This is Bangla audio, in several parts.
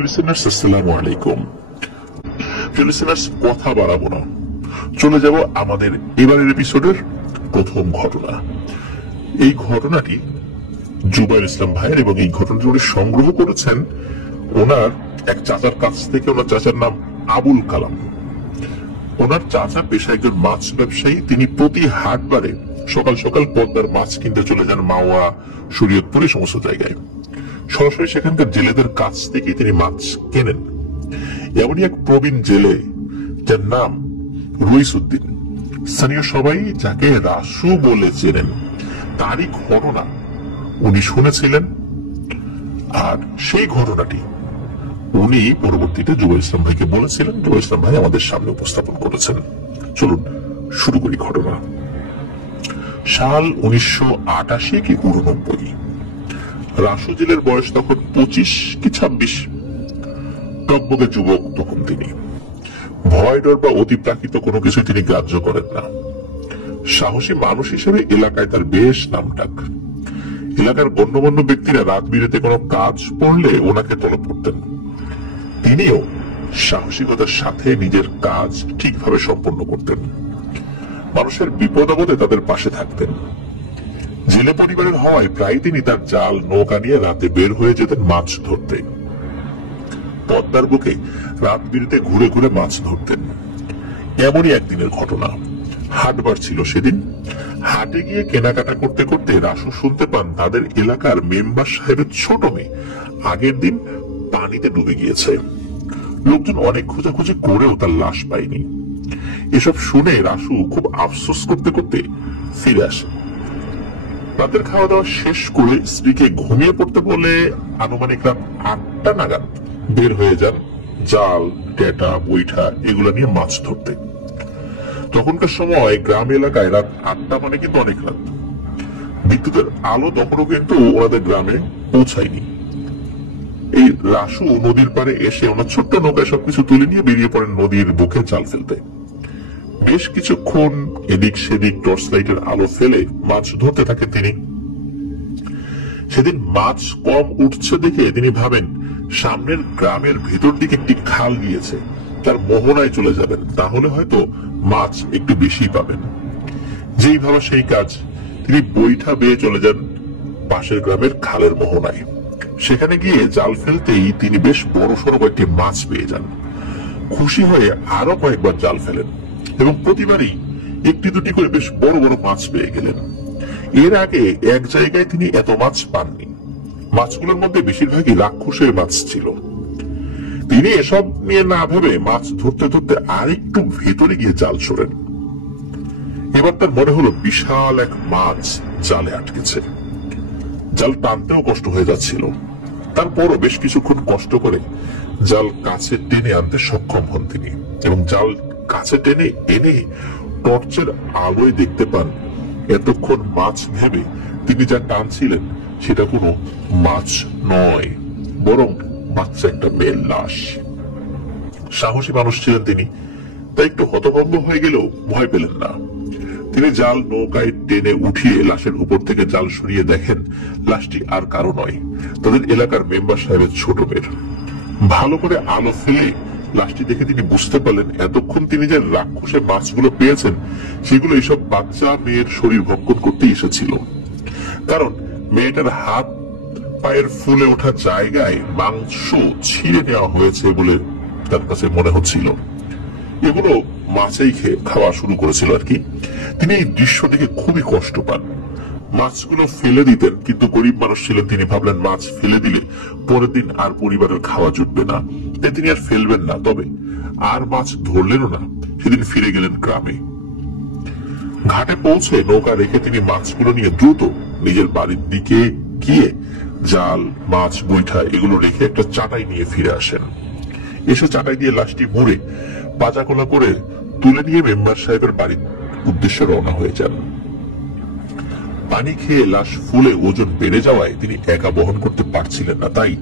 প্রিয় লিসেনার্স, আসসালামু আলাইকুম। প্রিয় লিসেনার্স, কথা বাড়াবো না, চলে যাব আমাদের এবারের এপিসোডের প্রথম ঘটনা। এই ঘটনাটি জুবাইর ইসলাম ভাইয়ের, এবং এই ঘটনাটি উনি সংগ্রহ করেছেন ওনার এক চাচার কাছ থেকে। ওনার চাচার নাম আবুল কালাম। ওনার চাচা পেশা একজন মাছ ব্যবসায়ী। তিনি প্রতি হাটবারে সকাল সকাল পদ্মার মাছ কিনতে চলে যান মাওয়া, শরীয়তপুর, এই সমস্ত জায়গায়। সরাসরি সেখানকার জেলেদের কাছ থেকে তিনি মাছ কেনেন। এমনই এক প্রবীণ জেলে, যার নাম রইসউদ্দিন, স্থানীয় সবাই যাকে রাসু বলে চেনেন, তারই ঘটনা উনি শুনেছিলেন। আর সেই ঘটনাটি উনি পরবর্তীতে জুবাইর ইসলাম ভাইকে বলেছিলেন। জুবাইর ইসলাম ভাই আমাদের সামনে উপস্থাপন করেছেন। চলুন শুরু করি ঘটনা। সাল 1988 কি 89। রাসু জেলের বয়স তখন 25 কি 26। টকবগে যুবক তখন তিনি। ভয় ডর বা অতিপ্রাকৃত কোনো কিছু তিনি গ্রাহ্য করেন না। সাহসী মানুষ হিসেবে এলাকায় তার বেশ নামডাক। এলাকার গণ্যমান্য ব্যক্তিরা রাত বিরেতে কোনো কাজ পড়লে ওনাকে তলব করতেন। তিনিও সাহসিকতার সাথে নিজের কাজ ঠিকভাবে সম্পন্ন করতেন। মানুষের বিপদ আপদে তাদের পাশে থাকতেন। জেলে পরিবারের হওয়ায় প্রায় তিনি তার জাল নৌকা নিয়ে রাতে বের হয়ে যেতেন মাছ ধরতে। পদ্মার বুকে রাত বিরেতে ঘুরে ঘুরে মাছ ধরতেন। এমনই একদিনের ঘটনা। হাটবার ছিল সেদিন। হাটে গিয়ে কেনাকাটা করতে করতে রাসু শুনতে পান তাদের এলাকার মেম্বার সাহেবের ছোট মেয়ে আগের দিন পানিতে ডুবে গিয়েছে। লোকজন অনেক খোঁজাখুঁজি করেও তার লাশ পায়নি। এসব শুনে রাসু খুব আফসোস করতে করতে ফিরে আসে। রাতের খাওয়া দাওয়া শেষ করে স্ত্রীকে ঘুমিয়ে পড়তে বলে আনুমানিক রাত 8টা নাগাদ বের হয়ে যান জাল, ডেটা, বৈঠা এগুলো নিয়ে মাছ ধরতে। তখনকার সময় গ্রাম এলাকায় রাত 8টা মানে কিন্তু অনেক রাত। বিদ্যুতের আলো তখনও কিন্তু ওনাদের গ্রামে পৌঁছায়নি। এই রাসু নদীর পাড়ে এসে ওনার ছোট্ট নৌকায় সবকিছু তুলে নিয়ে বেরিয়ে পড়েন নদীর বুকে জাল ফেলতে। বেশ কিছুক্ষণ এদিক সেদিক টর্চ লাইটের আলো ফেলে মাছ ধরতে থাকেন তিনি। সেদিন মাছ কম উঠছে দেখে তিনি ভাবেন সামনের গ্রামের ভেতর দিকে একটি খাল গিয়েছে, তার মোহনায় চলে যাবেন, তাহলে হয়তো মাছ একটু বেশি পাবেন। যেই ভাবা সেই কাজ, তিনি বৈঠা বেয়ে চলে যান পাশের গ্রামের খালের মোহনায়। সেখানে গিয়ে জাল ফেলতেই তিনি বেশ বড় সড়ো কয়েকটি মাছ পেয়ে যান। খুশি হয়ে আরো কয়েকবার জাল ফেলেন এবং প্রতিবারই একটি দুটি করে বেশ বড় বড় মাছ পেয়ে গেলেন। এর আগে এক জায়গায় তিনি এত মাছ পাননি। মাছগুলোর মধ্যে বেশিরভাগই রাক্ষসের মাছ ছিল। তিনি এসব নিয়ে না ভেবে মাছ ধরতে ধরতে আরেকটু ভেতরে গিয়ে জাল ছোড়েন। এবার তার মনে হলো বিশাল এক মাছ জালে আটকেছে। জাল টানতেও কষ্ট হয়ে যাচ্ছিল। তারপরও বেশ কিছুক্ষণ কষ্ট করে জাল কাছে টেনে আনতে সক্ষম হন তিনি, এবং জাল কাছে টেনে এনে টর্চের আলোয় দেখতে পান এতক্ষণ মাছ ভেবে তিনি যা টানছিলেন সেটা কোনো মাছ নয়, বরং বাচ্চা একটা মেয়ের লাশ। সাহসী মানুষ ছিলেন তিনি, তাই একটু হতভম্ব হয়ে গেলেও ভয় পেলেন না। তিনি জাল নৌকায় টেনে উঠিয়ে লাশের উপর থেকে জাল সরিয়ে দেখেন লাশটি আর কারো নয়, তাদের এলাকার মেম্বার সাহেবের ছোট মেয়ের। ভালো করে আলো ফেলে লাশটি দেখে তিনি বুঝতে পারলেন এতক্ষণ তিনি যে রাক্ষসের মাছগুলো পেয়েছেন সেগুলো এইসব বাচ্চা মেয়ের শরীর ভক্ষণ করতে এসেছিল। কারণ মেয়েটার হাত পায়ের ফুলে ওঠা জায়গায় মাংস ছিঁড়ে নেওয়া হয়েছে বলে তার কাছে মনে হচ্ছিল। এগুলো মাছেই খাওয়া শুরু করেছিল আর কি। তিনি এই দৃশ্য দেখে খুবই কষ্ট পান। মাছগুলো ফেলে দিতেন, কিন্তু গরিব মানুষ ছিলেন তিনি, ভাবলেন মাছ ফেলে দিলে পরের দিন আর পরিবারের খাওয়া জুটবে না, তাই তিনি আর ফেলবেন না। তবে আর মাছ ধরলেনও না। সেদিন ফিরে গেলেন গ্রামে। ঘাটে পৌঁছে নৌকা রেখে তিনি মাছগুলো নিয়ে দ্রুত নিজের বাড়ির দিকে গিয়ে জাল, মাছ, বৈঠা এগুলো রেখে একটা চাটাই নিয়ে ফিরে আসেন। এসে চাটাই দিয়ে লাশটি মুড়ে পাচাকোলা করে তুলে নিয়ে মেম্বার সাহেবের বাড়ির উদ্দেশ্যে রওনা হয়ে যান। পানি খেয়ে লাশ ফুলে ওজন বেড়ে যাওয়ায় তিনি একা বহন করতে পারছিলেন না, তাই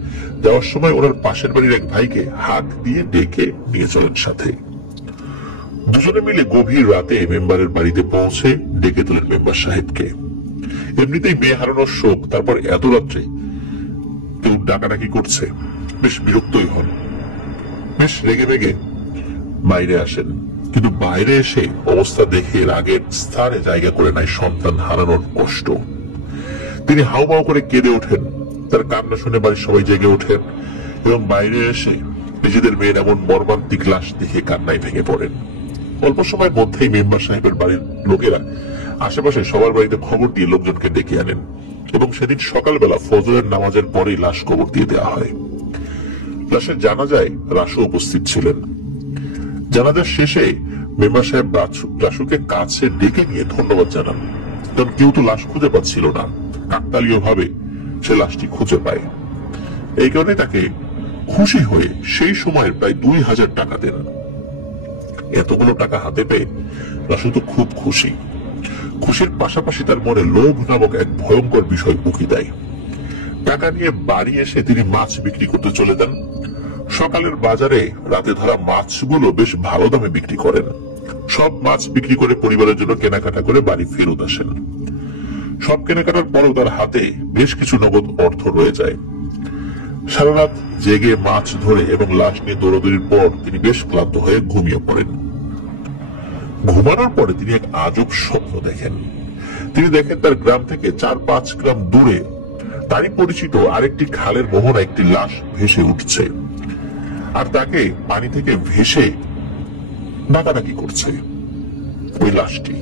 যাওয়ার সময় ওনার পাশের বাড়ির এক ভাইকে হাত দিয়ে ডেকে নিয়ে চলেন সাথে। দুজনে মিলে গভীর রাতে মেম্বারের বাড়িতে পৌঁছে ডেকে তোলেন মেম্বার সাহেবকে। এমনিতেই মেয়ে হারানোর শোক, তারপর এত রাত্রে কেউ ডাকাডাকি করছে। বেশ বিরক্তই হন, বেশ রেগে মেগে বাইরে আসেন। কিন্তু বাইরে এসে অবস্থা দেখে রাগের স্থানে জায়গা করে নেয় সন্তান হারানোর কষ্ট। তিনি হাউমাউ করে কেঁদে ওঠেন। তার কান্না শুনে বাড়ির সবাই জেগে ওঠেন এবং বাইরে এসে নিজেদের মেয়ের এমন মর্মান্তিক লাশ দেখে কান্নায় ভেঙে পড়েন। অল্প সময়ের মধ্যেই মেম্বার সাহেবের বাড়ির লোকেরা আশেপাশে সবার বাড়িতে খবর দিয়ে লোকজনকে ডেকে আনেন এবং সেদিন সকালবেলা ফজরের নামাজের পরেই লাশ কবর দিয়ে দেওয়া হয়। লাশের জানাজায় রাসু উপস্থিত ছিলেন। জানাজার শেষে মেম্বার সাহেব রাসুকে কাছে ডেকে নিয়ে ধন্যবাদ জানান, কারণ কেউ তো লাশ খুঁজে পাচ্ছিল না। কাকতালীয় ভাবে সে লাশটি খুঁজে পায়। এই কারণে তাকে খুশি হয়ে সেই সময়ের প্রায় 2000 টাকা দেন। এতগুলো টাকা হাতে পেয়ে রাসু তো খুব খুশি। খুশির পাশাপাশি তার মনে লোভ নামক এক ভয়ঙ্কর বিষয় উকি দেয়। টাকা নিয়ে বাড়ি এসে তিনি মাছ বিক্রি করতে চলে যান। সকালের বাজারে রাতে ধরা মাছগুলো বেশ ভালো দামে বিক্রি করেন। সব মাছ বিক্রি করে পরিবারের জন্য কেনাকাটা করে বাড়ি ফেরত আসেন। সব কেনাকাটার পরেও তার হাতে বেশ কিছু নগদ অর্থ রয়ে যায়। সারা রাত জেগে মাছ ধরে এবং লাশ নিয়ে দৌড়াদৌড়ির পর তিনি বেশ ক্লান্ত হয়ে ঘুমিয়ে পড়েন। ঘুমানোর পরে তিনি এক আজব স্বপ্ন দেখেন। তিনি দেখেন তার গ্রাম থেকে 4-5 গ্রাম দূরে তারই পরিচিত আরেকটি খালের মোহনা একটি লাশ ভেসে উঠছে আর তাকে পানি থেকে ভেসে ডাকাডাকি করছে ওই লাশটি।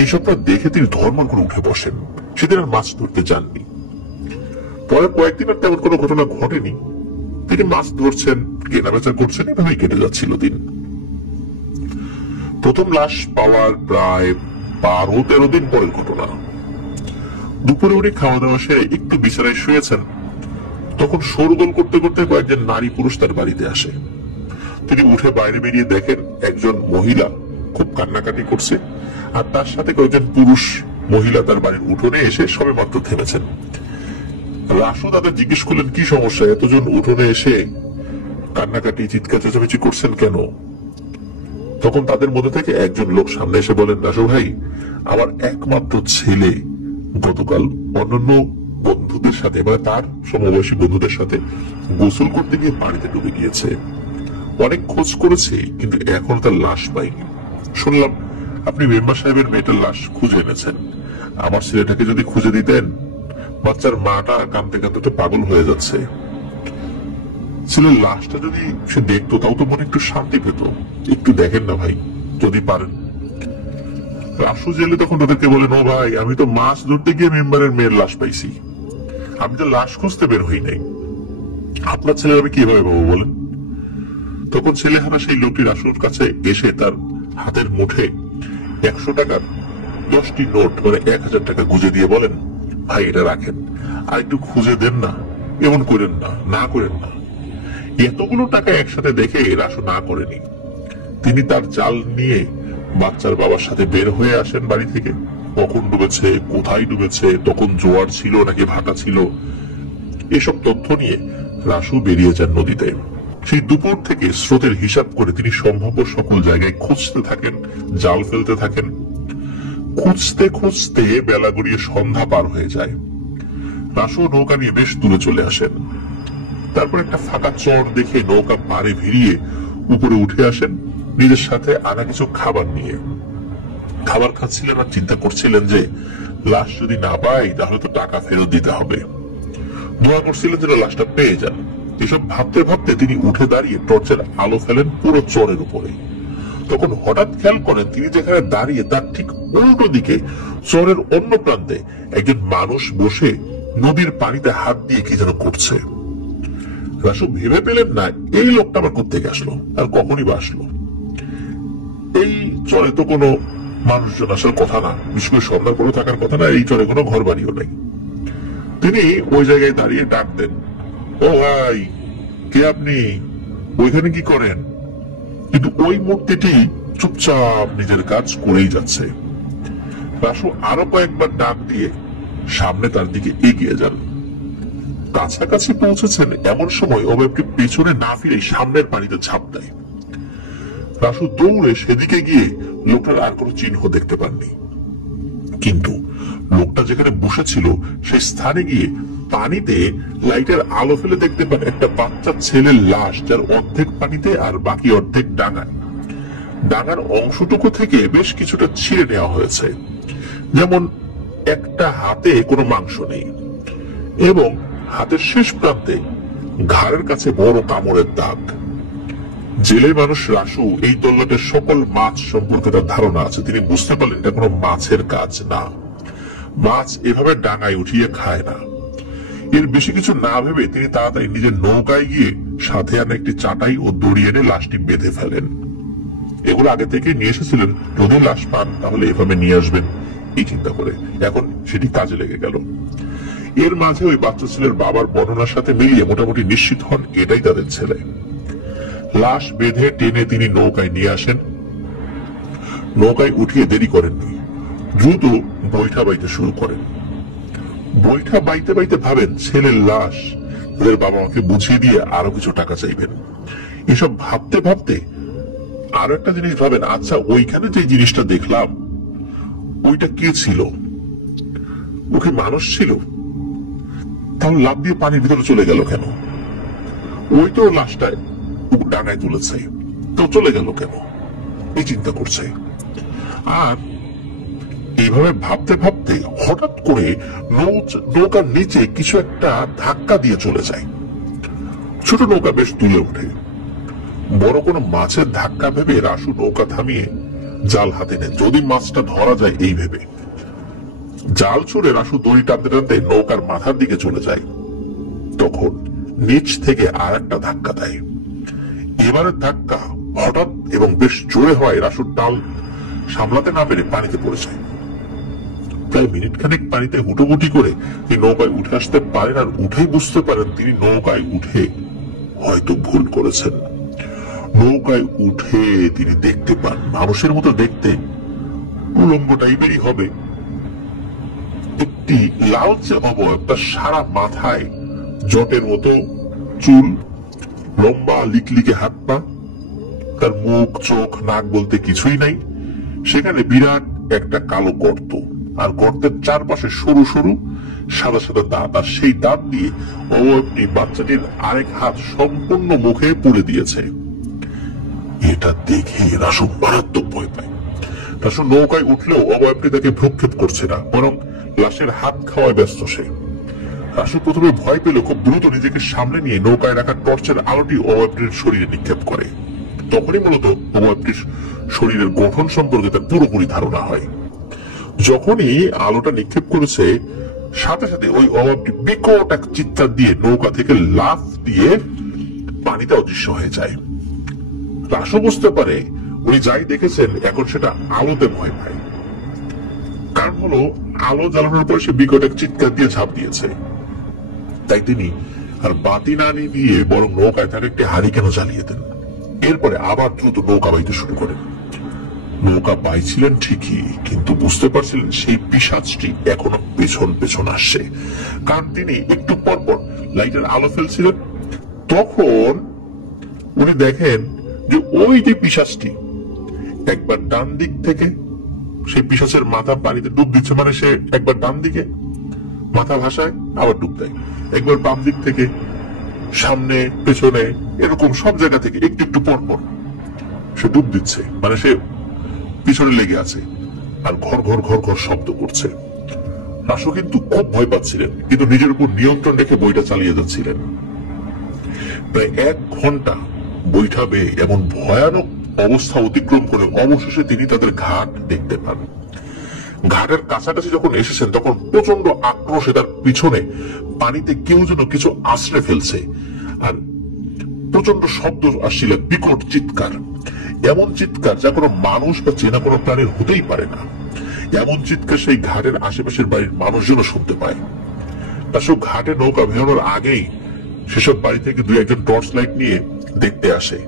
এইসবটা দেখে তিনি ধর্মর করে উঠে বসেন। সেদিন আর মাছ ধরতে যাননি। পরে কয়েকদিন আর তেমন কোনো ঘটনা ঘটেনি। তিনি মাছ ধরছেন, কেনাবেচা করছেন, এভাবেই কেটে যাচ্ছিল দিন। প্রথম লাশ পাওয়ার প্রায় 12-13 দিন পরের ঘটনা। দুপুরে উনি খাওয়া দাওয়া সেরে একটু বিছানায় শুয়েছেন, তখন শোরগোল করতে করতে কয়েকজন নারী পুরুষ তার বাড়িতে আসে। তিনি উঠে বাইরে বেরিয়ে দেখেন একজন মহিলা খুব কান্নাকাটি করছে আর তার সাথে কয়েকজন পুরুষ মহিলা তার বাড়ির উঠোনে এসে সবে মাত্র থেমেছেন। রাসু তাদের জিজ্ঞেস করলেন, কি সমস্যা, এতজন উঠোনে এসে কান্নাকাটি চিৎকার চেঁচামেচি করছেন কেন? তখন তাদের মধ্যে থেকে একজন লোক সামনে এসে বলেন, রাসু ভাই, আমার একমাত্র ছেলে গতকাল অন্যান্য বন্ধুদের সাথে বা তার সমবয়সী বন্ধুদের সাথে গোসল করতে গিয়ে পানিতে ডুবে গিয়েছে। অনেক খোঁজ করেছে কিন্তু এখন তার লাশ পাইনি। শুনলাম আপনি মেম্বার সাহেবের মেয়েটার লাশ খুঁজে এনেছেন। আমার ছেলেটাকে যদি খুঁজে দিতেন, বাচ্চার মাটা কাঁদতে কাঁদতে পাগল হয়ে যাচ্ছে। ছেলের লাশটা যদি সে দেখতো তাও তো মনে একটু শান্তি পেত। একটু দেখেন না ভাই, যদি পারেন। রাসু জেলে তখন তাদেরকে বলেন, ও ভাই, আমি তো মাছ ধরতে গিয়ে মেম্বারের মেয়ের লাশ পাইছি, আমি তো লাশ খুঁজতে বের হই নাই। আপনার ছেলের আমি কিভাবে পাবো বলেন? তখন ছেলেহারা সেই লোকটি রাসুর কাছে এসে তার হাতের মুঠে 100 টাকার 10টি নোট মানে 1000 টাকা গুঁজে দিয়ে বলেন, ভাই এটা রাখেন, আর একটু খুঁজে দেন না, এমন করেন না, না করেন না। এতগুলো টাকা একসাথে দেখে রাসু না করেনি। তিনি তার জাল নিয়ে বাচ্চার বাবার সাথে বের হয়ে আসেন বাড়ি থেকে। কখন ডুবেছে, কোথায় ডুবেছে, তখন জোয়ার ছিল নাকি ভাটা ছিল, এসব তথ্য নিয়ে রাসু বেরিয়ে যান নদীতে। সেই দুপুর থেকে স্রোতের হিসাব করে তিনি সম্ভাব্য সকল জায়গায় খুঁজতে থাকেন, জাল ফেলতে থাকেন। খুঁজতে খুঁজতে বেলা গড়িয়ে সন্ধ্যা পার হয়ে যায়। রাসু নৌকা নিয়ে বেশ দূরে চলে আসেন। তারপর একটা ফাঁকা চর দেখে নৌকা পাড়ে ভিড়িয়ে উপরে উঠে আসেন নিজের সাথে আনা কিছু খাবার নিয়ে। খাবার খাচ্ছিলেন আর চিন্তা করছিলেন যে লাশ যদি না পাই তাহলে তো টাকা ফেরত দিতে হবে। দোয়া করছিলেন যেন লাশটা পেয়ে যান। এসব ভাবতে ভাবতে তিনি উঠে দাঁড়িয়ে টর্চের আলো ফেলেন পুরো চরের উপরে। তখন হঠাৎ খেয়াল করেন তিনি যেখানে দাঁড়িয়ে তার ঠিক উল্টো দিকে চরের অন্য প্রান্তে একজন মানুষ বসে নদীর পানিতে হাত দিয়ে কি যেন করছে। রাসু ভেবে পেলেন না এই লোকটা আবার কোত্থেকে আসলো আর কখনই বা আসলো। এই চরে তো কোনো মানুষজন আসার কথা না, বিশেষ করে সন্ধ্যা করে থাকার কথা না, এই চরে কোনো ঘর বাড়িও নেই। তিনি ওই জায়গায় দাঁড়িয়ে ডাক দেন, ও ভাই, কে আপনি, ওইখানে কি করেন? কিন্তু ওই মূর্তিটি চুপচাপ নিজের কাজ করেই যাচ্ছে। রাসু আরো কয়েকবার ডাক দিয়ে সামনে তার দিকে এগিয়ে যান। কাছাকাছি পৌঁছেছেন এমন সময় অবয়বটি পেছনে না ফিরে সামনের পানিতে ঝাঁপ দেয়। রাসু দৌড়ে সেদিকে গিয়ে লোকটার আর কোনো চিহ্ন দেখতে পাননি, কিন্তু লোকটা যেখানে বসেছিল সেই স্থানে গিয়ে পানিতে লাইটের আলো ফেলে দেখতে পান একটা বাচ্চা ছেলের লাশ, যার অর্ধেক পানিতে আর বাকি অর্ধেক ডাঙায়। ডাঙার অংশটুকু থেকে বেশ কিছুটা ছিঁড়ে নেওয়া হয়েছে, যেমন একটা হাতে কোনো মাংস নেই এবং হাতের শেষ প্রান্তে ঘাড়ের কাছে বড় কামড়ের দাগ। জেলের মানুষ রাসু এই তল্লাটের সকল মাছ সম্পর্কে তার ধারণা আছে। তিনি বুঝতে পারলেন এটা কোনো মাছের কাজ না, মাছ এভাবে ডাঙায় উঠিয়ে খায় না। এর বেশি কিছু না ভেবে তিনি তাড়াতাড়ি নিজের নৌকায় গিয়ে সাথে আনা একটি চাটাই ও দড়ি এনে লাশটি বেঁধে ফেলেন। এগুলো আগে থেকে নিয়ে এসেছিলেন, যদি লাশ পান তাহলে এভাবে নিয়ে আসবেন এই চিন্তা করে। এখন সেটি কাজে লেগে গেল। এর মাঝে ওই বাচ্চা ছেলের বাবার বর্ণনার সাথে মিলিয়ে মোটামুটি নিশ্চিত হন এটাই তাদের ছেলে। লাশ বেঁধে টেনে তিনি নৌকায় নিয়ে আসেন। নৌকায় উঠিয়ে দেরি করেননি, দ্রুত বৈঠা বাইতে শুরু করেন। বৈঠা বাইতে বাইতে ভাবেন ছেলের লাশ তাদের বাবা মাকে বুঝিয়ে দিয়ে আরো কিছু টাকা চাইবেন। এসব ভাবতে ভাবতে আরো একটা জিনিস ভাবেন, আচ্ছা ওইখানে যে জিনিসটা দেখলাম ওইটা কে ছিল? ওকে মানুষ ছিল? তাহলে লাফ দিয়ে পানির ভিতরে চলে গেল কেন? ওই তো লাশটায় ডাঙায় তুলেছে, তো চলে গেল কেন? এই চিন্তা করছে। আর এইভাবে ভাবতে ভাবতে হঠাৎ করে নৌকার নিচে কিছু একটা ধাক্কা দিয়ে চলে যায়। ছোট নৌকা বেশ তুলে ওঠে। বড় কোনো মাছের ধাক্কা ভেবে রাসু নৌকা থামিয়ে জাল হাতে নেন, যদি মাছটা ধরা যায় এই ভেবে। জাল ছুড়ে রাসু দড়ি টানতে টানতে নৌকার মাথার দিকে চলে যায়। তখন নিচ থেকে আর একটা ধাক্কা দেয়। এবারের ধাক্কা হঠাৎ এবং বেশ জোরে হওয়ায় রাসুর টাল সামলাতে না পেরে পানিতে পড়ে যায়। প্রায় মিনিট খানেক পানিতে হুটোহুটি করে তিনি নৌকায় উঠে আসতে পারেন, আর উঠেই বুঝতে পারেন তিনি নৌকায় উঠে হয়তো ভুল করেছেন। নৌকায় উঠে তিনি দেখতে পান মানুষের মতো দেখতে, উলঙ্গ টাইপেরই হবে, একটি লালচে অবয়ব, তার সারা মাথায় জটের মতো চুল, লম্বা লিকলিকে হাত পা, তার মুখ চোখ নাক বলতে কিছুই নাই। সেখানে বিরাট একটা কালো গর্ত, আর গর্তের চারপাশে সরু সরু সাদা সাদা দাঁত, আর সেই দাঁত দিয়ে অবয়বটি বাচ্চাটির আরেক হাত সম্পূর্ণ মুখে পুড়ে দিয়েছে। এটা দেখে রাসু মারাত্মক ভয় পায়। রাসু নৌকায় উঠলেও অবয়বটি তাকে ভ্রুক্ষেপ করছে না, বরং লাশের হাত খাওয়ায় ব্যস্ত সে। রাসু প্রথমে ভয় পেল, খুব দ্রুত নিজেকে সামনে নিয়ে নৌকায় রাখা টর্চের আলোটি অবয়বটির শরীরে নিক্ষেপ করে। তখনই মূলত অবয়বটির শরীরের গঠন সম্পর্কে তার পুরোপুরি ধারণা হয়। যখনই আলোটা নিক্ষেপ করেছে, সাথে সাথে ওই অবয়বটি বিকট এক চিৎকার দিয়ে নৌকা থেকে লাফ দিয়ে পানিতে অদৃশ্য হয়ে যায়। রাসু বুঝতে পারে উনি যাই দেখেছেন এখন সেটা আলোতে ভয় পায়। কারণ হলো আলো জ্বালানোর পর সে বিকট এক চিৎকার দিয়ে ঝাঁপ দিয়েছে। তাই তিনি আর বাতি না নিয়ে বরং নৌকায় তার একটি হারিকেনও জ্বালিয়ে দেন। এরপরে আবার দ্রুত নৌকা বাইতে শুরু করেন। নৌকা বাইছিলেন ঠিকই, কিন্তু বুঝতে পারছিলেন সেই পিশাচটি এখনো পেছন পেছন আসছে। কারণ তিনি একটু পর পর লাইটের আলো ফেলছিলেন। তখন উনি দেখেন যে ওই যে পিশাচটি একবার ডান দিক থেকে সেই পিশাচের মাথা পানিতে ডুব দিচ্ছে, মানে সে একবার ডান দিকে মাথা ভাসায় আবার ডুব দেয়, একবার বাম দিক থেকে, সামনে পেছনে, এরকম সব জায়গা থেকে একটু একটু পর পর সে ডুব দিচ্ছে, মানে সে পিছনে লেগে আছে আর ঘর ঘর ঘর ঘর শব্দ করছে। রাসু কিন্তু খুব ভয় পাচ্ছিলেন, কিন্তু নিজের উপর নিয়ন্ত্রণ রেখে বইটা চালিয়ে যাচ্ছিলেন। প্রায় 1 ঘন্টা বৈঠা বেয়ে এমন ভয়ানক অবস্থা অতিক্রম করে অবশেষে তিনি তাদের ঘাট দেখতে পান। ঘাটের কাছাকাছি যখন এসেছেন তখন প্রচন্ড আক্রোশে তার পিছনে পানিতে কেউ যেন কিছু আশ্রে ফেলছে, আর প্রচন্ড শব্দ আসছিল, বিকট চিৎকার। এমন চিৎকার যা কোনো মানুষ বা চেনা কোনো প্রাণীর হতেই পারে না। এমন চিৎকার সেই ঘাটের আশেপাশের বাড়ির মানুষজনও শুনতে পায়। তার সব ঘাটে নৌকা ভেড়ানোর আগেই সেসব বাড়ি থেকে 2-1 টর্চ লাইট নিয়ে দেখতে আসে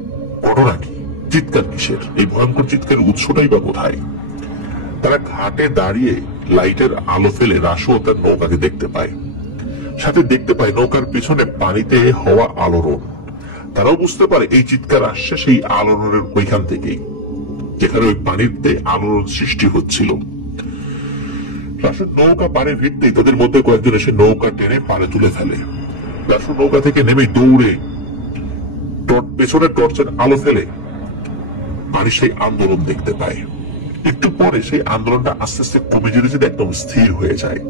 ঘটনা কি, চিৎকার কিসের, এই ভয়ঙ্কর চিৎকারের উৎসটাই বা কোথায়। তারা ঘাটে দাঁড়িয়ে লাইটের আলো ফেলে রাসু ও তার নৌকাকে দেখতে পায়। সাথে দেখতে পায় নৌকার পিছনে পানিতে হওয়া আলোড়ন। তারাও বুঝতে পারে এই চিৎকার আসছে সেই আলোড়নের ওইখান থেকেই, যেখানে ওই পানিতে আলোড়ন সৃষ্টি হচ্ছিল। রাসু নৌকা পাড়ে ভিড়তেই তাদের মধ্যে কয়েকজন এসে নৌকা টেনে পাড়ে তুলে ফেলে। রাসু নৌকা থেকে নেমে দৌড়ে পেছনে টর্চের আলো ফেলে পাড়ে সেই আন্দোলন দেখতে পায়। একটু পরে সেই আন্দোলনটা আস্তে আস্তে কমে যেতে যেতে একদম স্থির হয়ে যায়।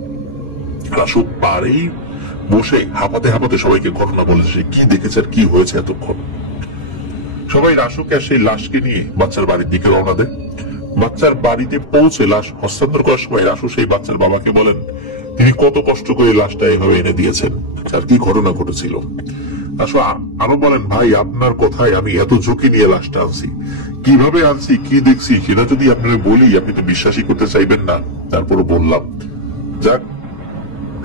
রাসু পাড়েই বসে হাঁপাতে হাঁপাতে সবাইকে ঘটনা বলেছে কি দেখেছে আর কি হয়েছে এতক্ষণ। সবাই রাসুকে আর সেই লাশকে নিয়ে বাচ্চার বাড়ির দিকে রওনা দেয়। বাচ্চার বাড়িতে পৌঁছে লাশ হস্তান্তর করার সময় রাসু সেই বাচ্চার বাবাকে বলেন তিনি কত কষ্ট করে লাশটা এভাবে এনে দিয়েছেন, আর কি ঘটনা ঘটেছিল। রাসু আরো বলেন, ভাই আপনার কথায় আমি এত ঝুঁকি নিয়ে লাশটা আনছি, কিভাবে আনছি কি দেখছি সেটা যদি আপনারা বলি আপনি তো বিশ্বাসই করতে চাইবেন না, তারপরে বললাম। যাক,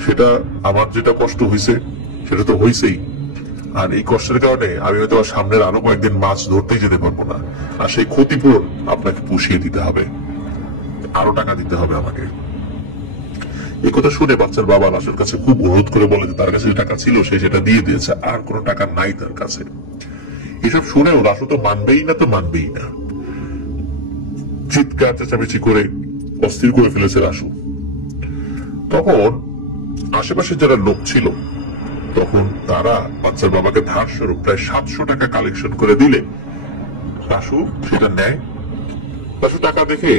সেটা আমার যেটা কষ্ট হয়েছে সেটা তো হয়েছেই, আর এই কষ্টের কারণে আমি হয়তো সামনের আরো কয়েকদিন মাছ ধরতেই যেতে পারবো না, আর সেই ক্ষতিপূরণ আপনাকে পুষিয়ে দিতে হবে, আরো টাকা দিতে হবে আমাকে। এই কথা শুনে বাচ্চার বাবা রাসুর কাছে খুব অনুরোধ করে বলে যে তার কাছে যে টাকা ছিল সে সেটা দিয়ে দিয়েছে, আর কোনো টাকা নাই তার কাছে। এসব শুনেও রাসু তো মানবেই না, চিৎকার চেঁচামেচি করে অস্থির করে ফেলেছে রাসু। তখন আশেপাশে যারা লোক ছিল তখন তারা বাচ্চার বাবাকে ধার স্বরূপ প্রায় 700 টাকা কালেকশন করে দিলে রাসু সেটা নেয়। রাসু টাকা দেখে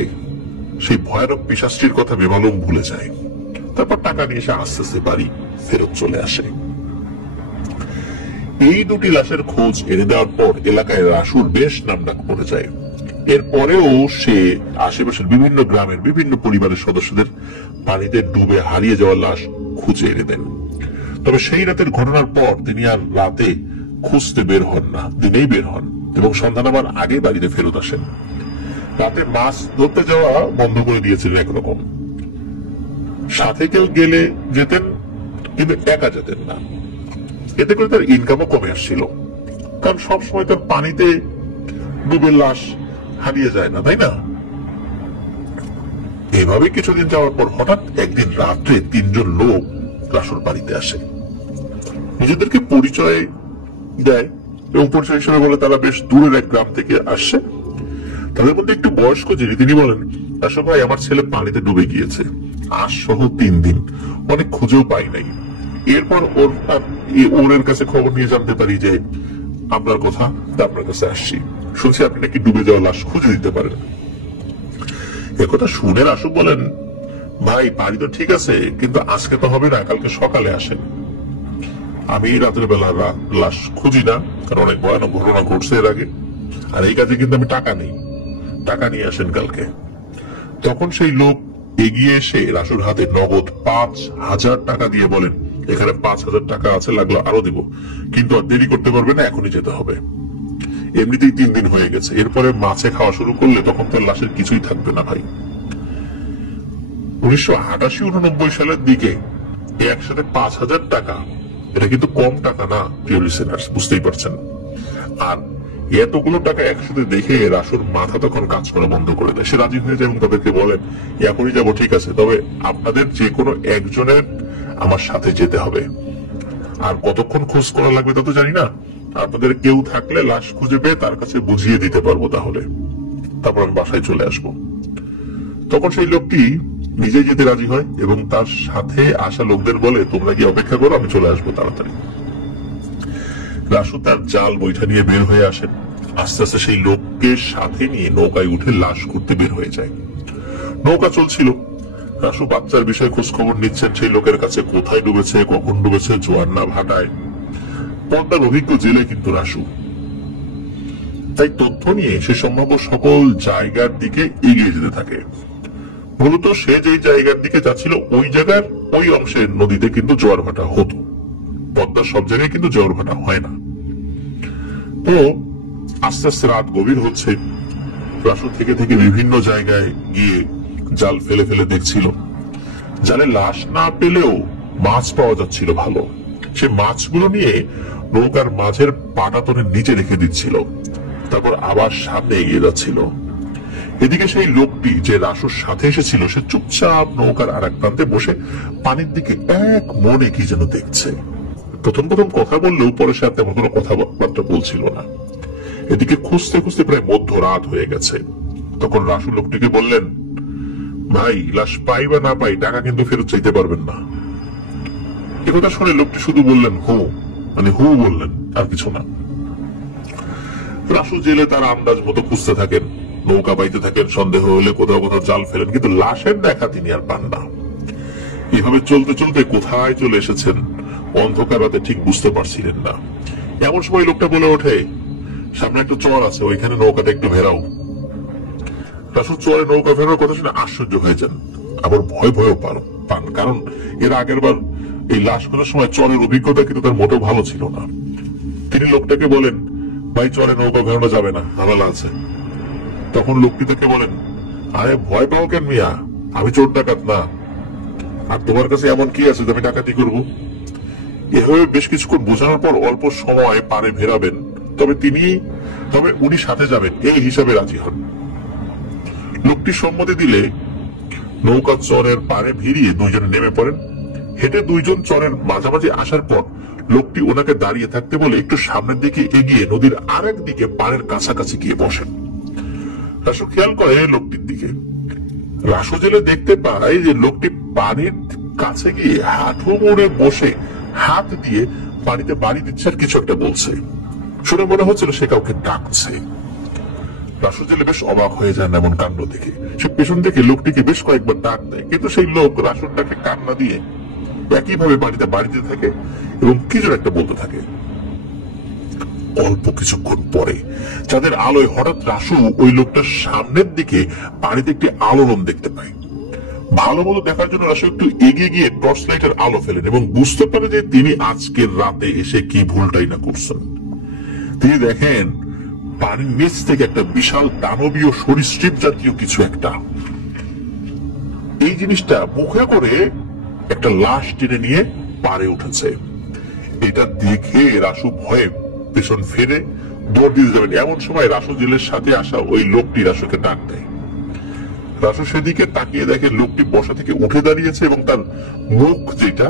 সেই ভয়ানক পিশাচটির কথা বেমালুম ভুলে যায়। তারপর টাকা নিয়ে এসে আস্তে আস্তে বাড়ি ফেরত চলে আসে। এই দুটি লাশের খোঁজ এনে দেওয়ার পর এলাকায় রাসুর বেশ নামডাক পড়ে যায়। এরপরেও সে আশেপাশের বিভিন্ন গ্রামের বিভিন্ন পরিবারের সদস্যদের পানিতে ডুবে হারিয়ে যাওয়া লাশ খুঁজে এনে দেন। তবে সেই রাতের ঘটনার পর তিনি আর রাতে খুঁজতে বের হন না, দিনেই বের হন এবং সন্ধ্যা নামার আগে বাড়িতে ফেরত আসেন। রাতে মাছ ধরতে যাওয়া বন্ধ করে দিয়েছিলেন একরকম। সাথে কেউ গেলে যেতেন, কিন্তু একা যেতেন না। এতে করে তার ইনকামও কমে আসছিল, কারণ সবসময় তার পানিতে ডুবে লাশ হারিয়ে যায় না, তাই না? এভাবে কিছুদিন যাওয়ার পর হঠাৎ একদিন রাত্রে 3 জন লোক রাসুর বাড়িতে আসে। নিজেদেরকে পরিচয় দেয় এবং পরিচয় হিসেবে বলে তারা বেশ দূরের এক গ্রাম থেকে আসছে। তাদের মধ্যে একটু বয়স্ক যিনি, তিনি বলেন, রাসু ভাই, আমার ছেলে পানিতে ডুবে গিয়েছে, আজ সহ 3 দিন, অনেক খুঁজেও পাই নাই। এরপর ওর কাছে খবর নিয়ে জানতে পারি যে আপনার কথা, আপনার কাছে আসছি, শুনছি আপনি নাকি ডুবে যাওয়া লাশ খুঁজে দিতে পারেন। একথা শুনে রাসু বলেন, ভাই বাড়ি তো ঠিক আছে, কিন্তু আজকে তো হবে না, কালকে সকালে আসেন। আমি রাতের বেলা লাশ খুঁজি না, কারণ অনেক ভয়ানক ঘটনা ঘটছে এর আগে, আর এই কাজে কিন্তু আমি টাকা নেই, টাকা নিয়ে আসেন কালকে। তখন সেই লোক এগিয়ে এসে রাসুর হাতে নগদ 5,000 টাকা দিয়ে বলেন, এখানে 5,000 টাকা আছে, লাগলো আরো দিব, কিন্তু আর দেরি করতে পারবে না, এখনই যেতে হবে। এমনিতেই 3 দিন হয়ে গেছে, এরপরে মাছে খাওয়া শুরু করলে তখন তার লাশের কিছুই থাকবে না। ভাই 1988-89 সালের দিকে একসাথে 5,000 টাকা, এটা কিন্তু কম টাকা না প্রিয় লিসেনার্স, বুঝতেই পারছেন। আর এতগুলো টাকা একসাথে দেখে রাসুর মাথা তখন কাজ করা বন্ধ করে দেয়। সে রাজি হয়ে যায় এবং তাদেরকে বলেন, এখনই যাবো, ঠিক আছে, তবে আপনাদের যে কোনো একজনের আমার সাথে যেতে হবে, আর কতক্ষণ খোঁজ করা লাগবে তা তো জানি না, আপনাদের কেউ থাকলে লাশ খুঁজে পেয়ে তার কাছে বুঝিয়ে দিতে পারবো, তাহলে তারপর আমি বাসায় চলে আসবো। তখন সেই লোকটি নিজে যেতে রাজি হয় এবং তার সাথে আসা লোকদের বলে, তোমরা গিয়ে অপেক্ষা করো, আমি চলে আসবো তাড়াতাড়ি। রাসু তার জাল বৈঠা নিয়ে বের হয়ে আসেন। আস্তে আস্তে সেই লোককে সাথে নিয়ে নৌকায় উঠে লাশ করতে বের হয়ে যায়। নৌকা চলছিল, রাসু বাচ্চার বিষয়ে খোঁজ খবর নিচ্ছেন সেই লোকের কাছে, কোথায় ডুবেছে, কখন ডুবেছে, জোয়ার না ভাটায়। পদ্মার অভিজ্ঞ জেলে কিন্তু রাসু, তাই তথ্য নিয়ে সে সম্ভাব্য সকল জায়গার দিকে এগিয়ে যেতে থাকে। মূলত সে যে জায়গার দিকে যাচ্ছিল ওই জায়গার ওই অংশের নদীতে কিন্তু জোয়ার ভাটা হতো, পদ্মার সব জায়গায় কিন্তু জোয়ার ভাটা হয় না। তো আস্তে আস্তে রাত গভীর হচ্ছে, রাসু থেকে থেকে বিভিন্ন জায়গায় গিয়ে জাল ফেলে ফেলে দেখছিল। জালে লাশ না পেলেও মাছ পাওয়া যাচ্ছিল ভালো। সে মাছগুলো নিয়ে নৌকার মাঝের পাটাতনের নিচে রেখে দিচ্ছিল, তারপর আবার সামনে এগিয়ে যাচ্ছিল। এদিকে সেই লোকটি যে রাসুর সাথে এসেছিল সে চুপচাপ নৌকার আর এক প্রান্তে বসে পানির দিকে এক মনে কি যেন দেখছে। প্রথম কথা বললেও পরে সে আর তেমন কোনো কথাবার্তা বলছিল না। এদিকে খুঁজতে খুঁজতে প্রায় মধ্যরাত হয়ে গেছে। তখন রাসু লোকটিকে বললেন, ভাই লাশ পাই বা না পাই টাকা কিন্তু ফেরত চাইতে পারবেন না। একথা শুনে লোকটি শুধু বললেন হো, মানে হু বললেন, আর কিছু না। রাসু জেলে তার আন্দাজ মতো খুঁজতে থাকেন, নৌকা বাইতে থাকেন, সন্দেহ হলে কোথাও কোথাও জাল ফেলেন, কিন্তু লাশের দেখা তিনি আর পান না। এভাবে চলতে চলতে কোথায় চলে এসেছেন অন্ধকার রাতে ঠিক বুঝতে পারছিলেন না। এমন সময় লোকটা বলে ওঠে, সামনে একটা চর আছে, ওইখানে নৌকাটা একটু ভেরাও। রাসু চরে নৌকা ফেরার কথা শুনে আশ্চর্য হয়ে যান, আবার ভয় ভয়ও পান, কারণ এর আগের বার এই লাশ খোঁজার সময় চরের অভিজ্ঞতা কিন্তু তার মোটেও ভালো ছিল না। তিনি লোকটাকে বলেন, ভাই চরে নৌকা ফেরানো যাবে না, ঝামেলা আছে। তখন লোকটি তাকে বলেন, আরে ভয় পাও কেন মিয়া, আমি চোর ডাকাত না, আর তোমার কাছে এমন কি আছে যে আমি ডাকাতি করবো? এভাবে বেশ কিছুক্ষণ বোঝানোর পর অল্প সময় পারে ভেরাবেন, তবে উনি সাথে যাবেন এই হিসাবে রাজি হন। লোকটি সম্মতি দিলে নৌকা চরের পারে ভিড়িয়ে দুইজনে নেমে পড়েন। হেঁটে দুইজন চরের মাঝামাঝি আসার পর লোকটি ওনাকে দাঁড়িয়ে থাকতে বলে একটু সামনের দিকে এগিয়ে নদীর আরেক দিকে পাড়ের কাছাকাছি গিয়ে বসেন। রাসু খেয়াল করে লোকটির দিকে। রাসু জেলে দেখতে পায় যে লোকটি পানির কাছে গিয়ে হাঁটু মুড়ে বসে হাত দিয়ে পানিতে বাড়ি দিচ্ছে আর কিছু একটা বলছে। শুনে মনে হচ্ছিল সে কাউকে ডাকছে। রাসু জেলে বেশ অবাক হয়ে যান এমন কাণ্ড দেখে। সে পেছন থেকে লোকটিকে বেশ কয়েকবার ডাক দেয়, কিন্তু সেই লোক রাসুর ডাকে কান না দিয়ে একইভাবে বাড়িতে বাড়িতে থাকে এবং কিছু একটা বলতে থাকে। অল্প কিছুক্ষণ পরে যাদের আলোয় হঠাৎ রাসু ওই লোকটার সামনের দিকে পানিতে একটি আলোড়ন দেখতে পায়। ভালো মতো দেখার জন্য রাসু একটু এগিয়ে গিয়ে টর্চ লাইটের আলো ফেলেন এবং বুঝতে পারে যে তিনি আজকের রাতে এসে কি ভুলটাই না করছেন। তিনি দেখেন পানির নিচ থেকে একটা বিশাল দানবীয় সরীসৃপ জাতীয় কিছু একটা, এই জিনিসটা মুখে করে একটা লাশ টেনে নিয়ে পারে উঠেছে। এটা দেখে রাসু ভয়ে পেছন ফিরে দৌড় দিতে যাবেন, এমন সময় রাসু জেলের সাথে আসা ওই লোকটি রাসুকে ডাক দেয়। রাসু সেদিকে তাকিয়ে দেখে লোকটি বসা থেকে উঠে দাঁড়িয়েছে এবং তার মুখ যেটা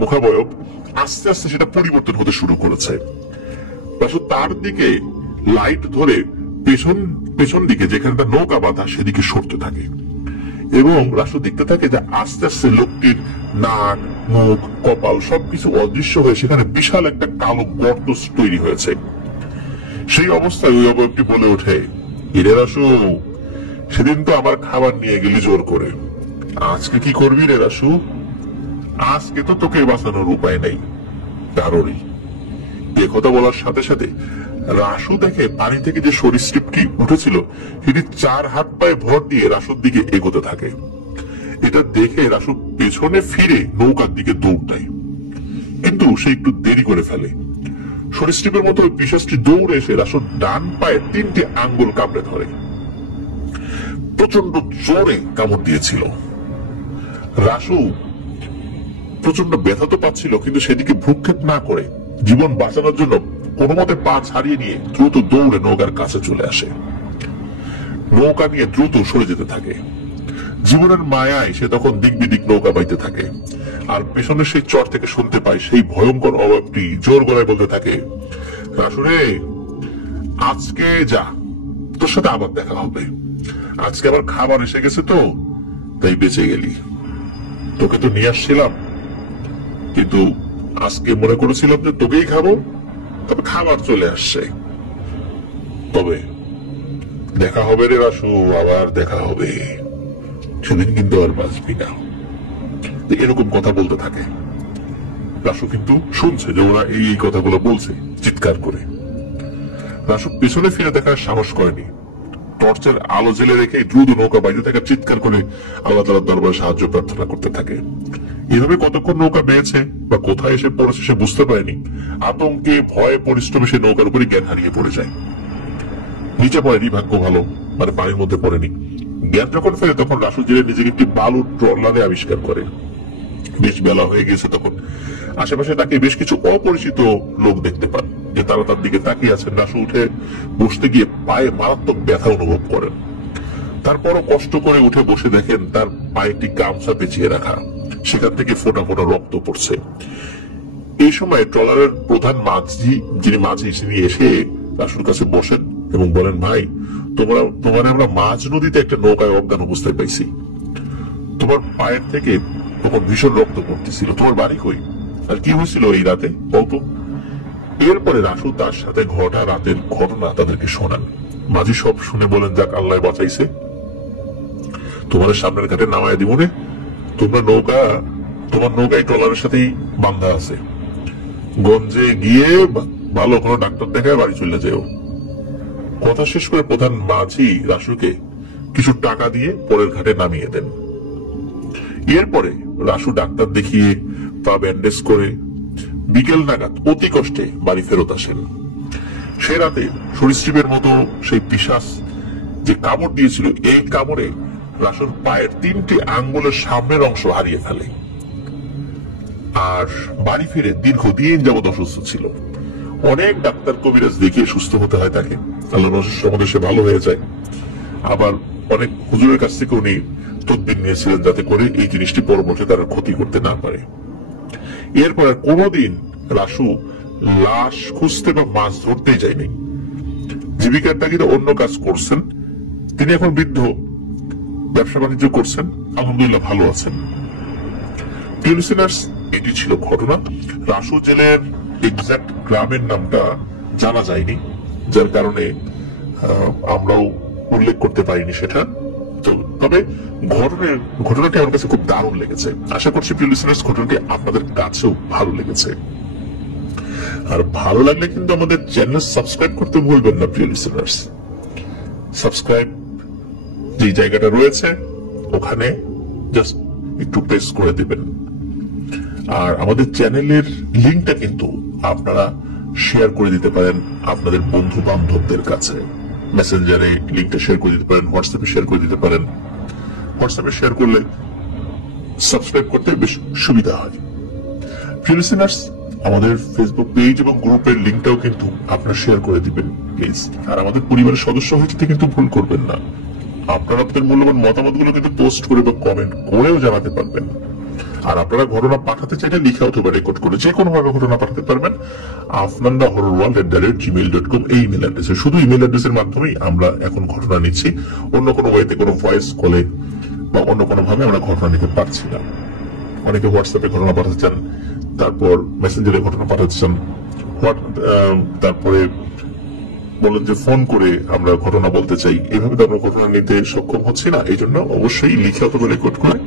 মুখাবয়ব আস্তে আস্তে সেটা পরিবর্তন হতে শুরু করেছে। রাসু তার দিকে লাইট ধরে পেছন দিকে যেখানে তার নৌকা বাঁধা সেদিকে সরতে থাকে এবং রাসু দেখতে থাকে যে আস্তে আস্তে লোকটির নাক, মুখ, কপাল সবকিছু অদৃশ্য হয়ে সেখানে বিশাল একটা কালো গর্ত তৈরি হয়েছে। সেই অবস্থায় ওই অবয়বটি বলে ওঠে, ইরে রাসু, সেদিন তো আমার খাবার নিয়ে গেলি জোর করে, আজকে কি করবি রে রাসু? আজকে তো তোকে বাঁচানোর উপায় নেই কারোরই। এ কথা বলার সাথে সাথে রাসু দেখে পানি থেকে যে সরীসৃপটি উঠেছিল সেটি 4 হাত পায়ে ভর দিয়ে রাসুর দিকে এগোতে থাকে। এটা দেখে রাসু পেছনে ফিরে নৌকার দিকে দৌড় দেয়, কিন্তু সে একটু দেরি করে ফেলে। সরীসৃপের মতো পিশাচটি দৌড়ে এসে রাসুর ডান পায়ে 3টে আঙ্গুল কামড়ে ধরে। প্রচন্ড জোরে কামড় দিয়েছিল। রাসু প্রচন্ড ব্যথা তো পাচ্ছিল, কিন্তু সেদিকে ভ্রুক্ষেপ না করে জীবন বাঁচানোর জন্য কোনো মতে পা ছাড়িয়ে নিয়ে দ্রুত দৌড়ে নৌকার কাছে চলে আসে। নৌকা নিয়ে দ্রুত সরে যেতে থাকে। জীবনের মায়ায় সে তখন দিক বিদিক নৌকা বাইতে থাকে, আর পেছনে সেই চর থেকে শুনতে পায় সেই ভয়ঙ্কর অভাবটি জোর গলায় বলতে থাকে, রাসুরে, আজকে যা, তোর সাথে আবার দেখা হবে। আজকে আবার খাবার এসে গেছে তো তাই বেঁচে গেলি। তোকে তো নিয়ে আসছিলাম, কিন্তু আজকে মনে করেছিলাম যে তোকেই খাবো, তবে খাবার চলে আসছে। তবে দেখা হবে রে রাসু, আবার দেখা হবে, সেদিন কিন্তু আর বাঁচবি না। এরকম কথা বলতে থাকে। রাসু কিন্তু শুনছে যে ওরা এই কথাগুলো বলছে চিৎকার করে। রাসু পেছনে ফিরে দেখার সাহস করেনি। টর্চের আলো জেলে রেখে দ্রুত নৌকা বাইরে থেকে চিৎকার করে আল্লাহ তাআলার দরবারে সাহায্য প্রার্থনা করতে থাকে। এভাবে কতক্ষণ নৌকা বেয়েছে বা কোথায় এসে পড়েছে সে বুঝতে পারেনি। আতঙ্কে, ভয়ে, পরিশ্রমে সে নৌকার উপরে জ্ঞান হারিয়ে পড়ে যায়। নিচে পড়েনি, ভাগ্য ভালো, মানে পানির মধ্যে পড়েনি। জ্ঞান যখন ফেরে তখন রাসু জেলে নিজেকে একটি বালুর ট্রলারে আবিষ্কার করে। বেশ বেলা হয়ে গেছে তখন। আশেপাশে তাকে বেশ কিছু অপরিচিত লোক দেখতে পান যে তারা তার দিকে তাকিয়ে আছেন। রাসু উঠে বসতে গিয়ে পায়ে মারাত্মক ব্যথা অনুভব করেন। তারপরও কষ্ট করে উঠে বসে দেখেন তার পায়ে একটি গামছা পেঁচিয়ে রাখা, সেখান থেকে ফোঁটা ফোঁটা রক্ত পড়ছে। এই সময় ট্রলারের প্রধান মাঝি, যিনি মাঝি, তিনি এসে রাসুর কাছে বসেন এবং বলেন, ভাই তোমার আমরা মাঝ নদীতে একটা নৌকায় অজ্ঞান অবস্থায় পাইছি, তোমার পায়ের থেকে তখন ভীষণ রক্ত পড়তেছিল, তোমার বাড়ি কই, আর কি হয়েছিল এই রাতে বলতো। এরপরে রাসু তার সাথে ঘটা রাতের ঘটনা তাদেরকে শোনান। মাঝি সব শুনে বলেন, যাক আল্লাহ বাঁচাইছে, তোমার সামনের ঘাটে নামায় দিব রে, তোমার নৌকায় ট্রলারের সাথেই বান্ধা আছে, গঞ্জে গিয়ে ভালো কোনো ডাক্তার দেখায় বাড়ি চলে যেও। কথা শেষ করে প্রধান মাঝি রাসুকে কিছু টাকা দিয়ে পরের ঘাটে নামিয়ে দেন। এরপরে রাসু ডাক্তার দেখিয়ে পা ব্যান্ডেজ করে বিকেল নাগাদ অতি কষ্টে বাড়ি ফেরত আসেন। সে রাতে সরীসৃপের মতো সেই পিশাচ যে কামড় দিয়েছিল, এই কামড়ে রাসুর পায়ের 3টি আঙ্গুলের সামনের অংশ হারিয়ে ফেলে, আর বাড়ি ফিরে দীর্ঘদিন যাবৎ অসুস্থ ছিল। অনেক ডাক্তার কবিরাজ দেখিয়ে সুস্থ হতে হয় তাকে, আল্লাহর রহমতে সে ভালো হয়ে যায়। আবার অনেক হুজুরের কাছ থেকে উনি তদবির নিয়েছিলেন যাতে করে এই জিনিসটি পরবর্তী তারা ক্ষতি করতে না পারে। এরপর কোনোদিন রাসু লাশ খুঁজতে বা মাছ ধরতেই যায়নি, জীবিকার তাগিদে অন্য কাজ করছেন। তিনি এখন বৃদ্ধ, ব্যবসা বাণিজ্য করছেন, আলহামদুলিল্লাহ ভালো আছেন। এটি ছিল ঘটনা। রাসু জেলের এক্সাক্ট গ্রামের নামটা জানা যায়নি, যার কারণে আমরাও উল্লেখ করতে পারিনি সেটা। তবে ঘটনাটি আমার কাছে খুব দারুণ লেগেছে। আশা করছি প্রিয় লিসেনার্স ঘটনাটি আপনাদের কাছেও ভালো লেগেছে। আর ভালো লাগলে কিন্তু আমাদের চ্যানেল সাবস্ক্রাইব করতে ভুলবেন না প্রিয় লিসেনার্স। সাবস্ক্রাইব যে জায়গাটা রয়েছে ওখানে জাস্ট একটু প্রেস করে দিবেন। আর আমাদের চ্যানেলের লিঙ্কটা কিন্তু আপনারা শেয়ার করে দিতে পারেন আপনাদের বন্ধু বান্ধবদের কাছে। মেসেঞ্জারে লিঙ্কটা শেয়ার করে দিতে পারেন, হোয়াটসঅ্যাপে শেয়ার করে দিতে পারেন। হোয়াটসঅ্যাপে শেয়ার করলে সাবস্ক্রাইব করতে বেশ সুবিধা হয়। প্রিয় লিসেনার্স, আমাদের ফেসবুক পেজ এবং গ্রুপের লিঙ্কটাও কিন্তু আপনারা শেয়ার করে দিবেন প্লিজ। আর আমাদের পরিবারের সদস্য হয়ে যেতে কিন্তু ভুল করবেন না। আপনারা আপনাদের মূল্যবান মতামতগুলো কিন্তু পোস্ট করে বা কমেন্ট করেও জানাতে পারবেন। আর আপনারা ঘটনা পাঠাতে চাইলে লিখে অথবা রেকর্ড করে যে কোনো ভাবে ঘটনা পাঠাতে পারবেন afnanda@gmail.com এই ইমেল অ্যাড্রেসে। শুধু ইমেল অ্যাড্রেসের মাধ্যমেই আমরা এখন ঘটনা নিচ্ছি, অন্য কোনো ওয়েতে কোনো ভয়েস কলে বা অন্য কোনো ভাবে আমরা ঘটনা নিতে পারছি না। অনেকে হোয়াটসঅ্যাপে ঘটনা পাঠাতে চান, তারপর মেসেঞ্জারে ঘটনা পাঠাতে চান, তারপরে বলেন যে ফোন করে আমরা ঘটনা বলতে চাই। এইভাবে তো আমরা ঘটনা নিতে সক্ষম হচ্ছি না, এই জন্য অবশ্যই লিখে অথবা রেকর্ড করে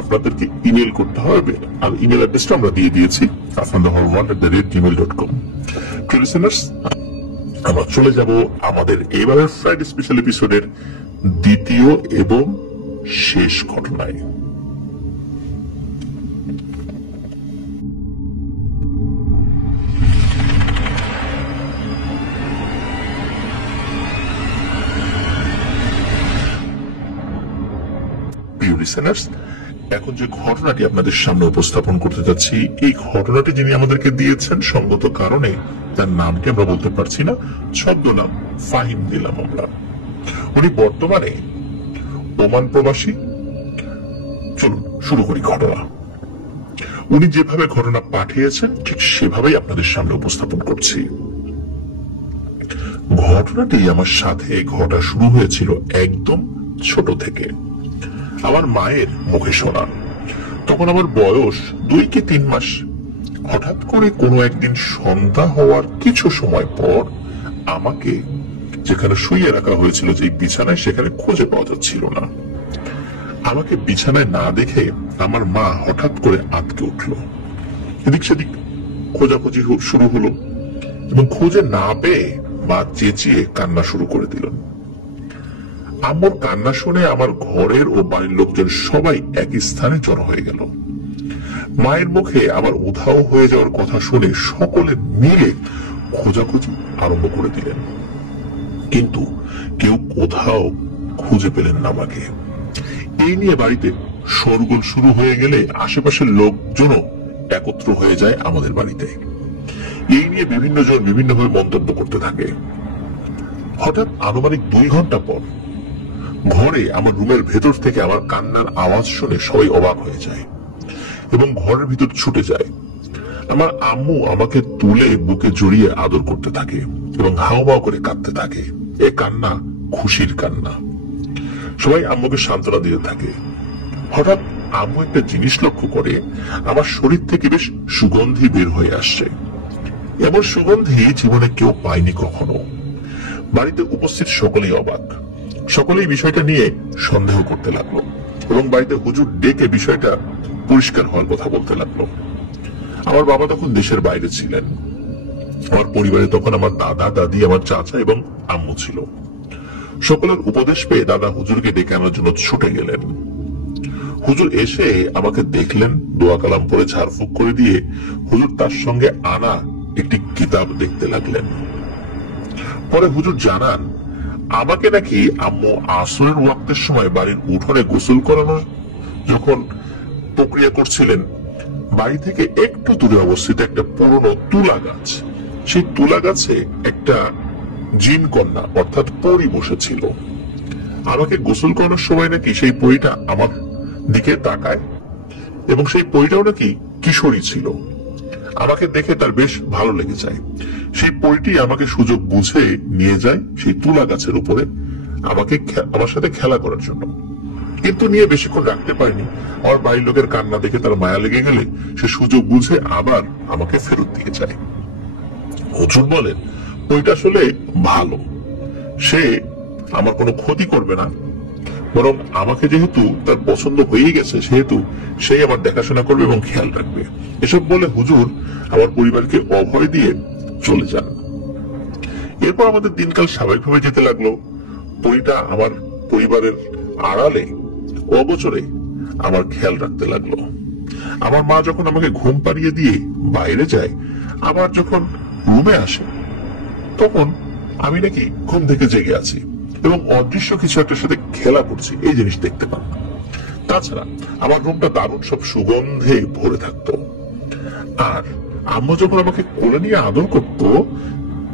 আপনাদেরকে ইমেল করতে হবে। আর ইমেল অ্যাড্রেসটা আমরা দিয়ে দিয়েছি afnanda@gmail.com। লিসেনার্স, আমরা চলে যাব আমাদের এবারের ফ্রাইডে স্পেশাল এপিসোডের দ্বিতীয় এবং শেষ ঘটনায়। লিসেনার্স, এখন যে ঘটনাটি আপনাদের সামনে উপস্থাপন করতে যাচ্ছি, এই ঘটনাটি যিনি আমাদেরকে দিয়েছেন সঙ্গত কারণে তার নামটি আমরা বলতে পারছি না, ছদ্মনাম ফাহিম দিলাম আমরা। উনি বর্তমানে ওমান প্রবাসী। চলুন শুরু করি ঘটনা। উনি যেভাবে ঘটনা পাঠিয়েছেন ঠিক সেভাবেই আপনাদের সামনে উপস্থাপন করছি। ঘটনাটি আমার সাথে ঘটা শুরু হয়েছিল একদম ছোট থেকে, আমার মায়ের মুখে শোনা। তখন আমার বয়স 2 কি 3 মাস। হঠাৎ করে কোনো একদিন সন্ধ্যা হওয়ার কিছু সময় পর আমাকে যেখানে শুইয়ে রাখা হয়েছিল যে বিছানায়, সেখানে খুঁজে পাওয়া যাচ্ছিল না। আমাকে বিছানায় না দেখে আমার মা হঠাৎ করে আঁতকে উঠল। এদিক সেদিক খোঁজাখুঁজি শুরু হলো এবং খুঁজে না পেয়ে মা চেঁচিয়ে কান্না শুরু করে দিল। আম্মুর কান্না শুনে আমার ঘরের ও বাড়ির লোকজন সবাই একই স্থানে জড়ো হয়ে গেল। মায়ের মুখে আবার উধাও হয়ে যাওয়ার কথা শুনে সকলে মিলে খোঁজাখুঁজি আরম্ভ করে দিলেন, কিন্তু কেউ কোথাও খুঁজে পেলেন না আমাকে। এই নিয়ে বাড়িতে শোরগোল শুরু হয়ে গেলে আশেপাশের লোকজনও একত্র হয়ে যায় আমাদের বাড়িতে। এই নিয়ে বিভিন্ন জন বিভিন্নভাবে মন্তব্য করতে থাকে। হঠাৎ আনুমানিক 2 ঘন্টা পর ঘরে আমার রুমের ভেতর থেকে আমার কান্নার আওয়াজ শুনে সবাই অবাক হয়ে যায় এবং ঘরের ভিতর ছুটে যায়। আমার আম্মু আমাকে তুলে বুকে জড়িয়ে আদর করতে থাকে এবং হাওমাও করে কাঁদতে থাকে। এ কান্না খুশির কান্না। সবাই আম্মুকে সান্ত্বনা দিতে থাকে। হঠাৎ আম্মু একটা জিনিস লক্ষ্য করে, আমার শরীর থেকে বেশ সুগন্ধি বের হয়ে আসছে। এমন সুগন্ধি জীবনে কেউ পায়নি কখনো। বাড়িতে উপস্থিত সকলেই অবাক, সকলেই বিষয়টা নিয়ে সন্দেহ করতে লাগলো এবং বাড়িতে হুজুর ডেকে বিষয়টা পরিষ্কার হওয়ার কথা বলতে লাগলো। আমার বাবা তখন দেশের বাইরে ছিলেন। আমার পরিবারে তখন আমার দাদা, দাদি, আমার চাচা এবং আম্মু ছিল। সকলের উপদেশ পেয়ে দাদা হুজুরকে ডেকে আনার জন্য ছুটে গেলেন। হুজুর এসে আমাকে দেখলেন, দোয়া কালাম পরে ঝাড়ফুঁক করে দিয়ে হুজুর তার সঙ্গে আনা একটি কিতাব দেখতে লাগলেন। পরে হুজুর জানান, আমাকে নাকি আম্মু আসরের ওয়াক্তের সময় বাড়ির উঠোনে গোসল করানোর যখন প্রক্রিয়া করছিলেন, বাড়ি থেকে একটু দূরে অবস্থিত একটা পুরনো তুলা গাছ, সেই তুলা গাছে একটা জিন কন্যা অর্থাৎ পরী বসেছিল। আমাকে গোসল করানোর সময় নাকি সেই পরীটা আমার দিকে তাকায় এবং সেই পরীটাও নাকি কিশোরী ছিল। আমাকে দেখে তার বেশ ভালো লেগে যায়। সেই পরীটি আমাকে সুযোগ বুঝে নিয়ে যায় সেই তুলা গাছের উপরে আমার সাথে খেলা করার জন্য, কিন্তু নিয়ে বেশিক্ষণ রাখতে পারেনি। আমার বাড়ির লোকের কান্না দেখে তার মায়া লেগে গেলে সে সুযোগ বুঝে আবার আমাকে ফেরত দিয়ে যায়। হুজুর বলেন, পরীটা আসলে ভালো, সে আমার কোনো ক্ষতি করবে না, বরং আমাকে যেহেতু তার পছন্দ হয়ে গেছে সেহেতু সেই আমার দেখাশোনা করবে এবং খেয়াল রাখবে। এসব বলে হুজুর আমার পরিবারকে অভয় দিয়ে চলে যান। এরপর আমাদের দিনকাল স্বাভাবিকভাবে যেতে লাগলো। পরীটা আমার পরিবারের আড়ালে অগোচরে আমার খেয়াল রাখতে লাগলো। আমার মা যখন আমাকে ঘুম পাড়িয়ে দিয়ে বাইরে যায়, আবার যখন রুমে আসে, তখন আমি নাকি ঘুম থেকে জেগে আছি এবং অদৃশ্য কিছু একটার সাথে খেলা করছি, এই জিনিস দেখতে পান। তাছাড়া আমার রুমটা দারুণ সব সুগন্ধে ভরে থাকতো। আর আম্মু যখন আমাকে কোলে নিয়ে আদর করত,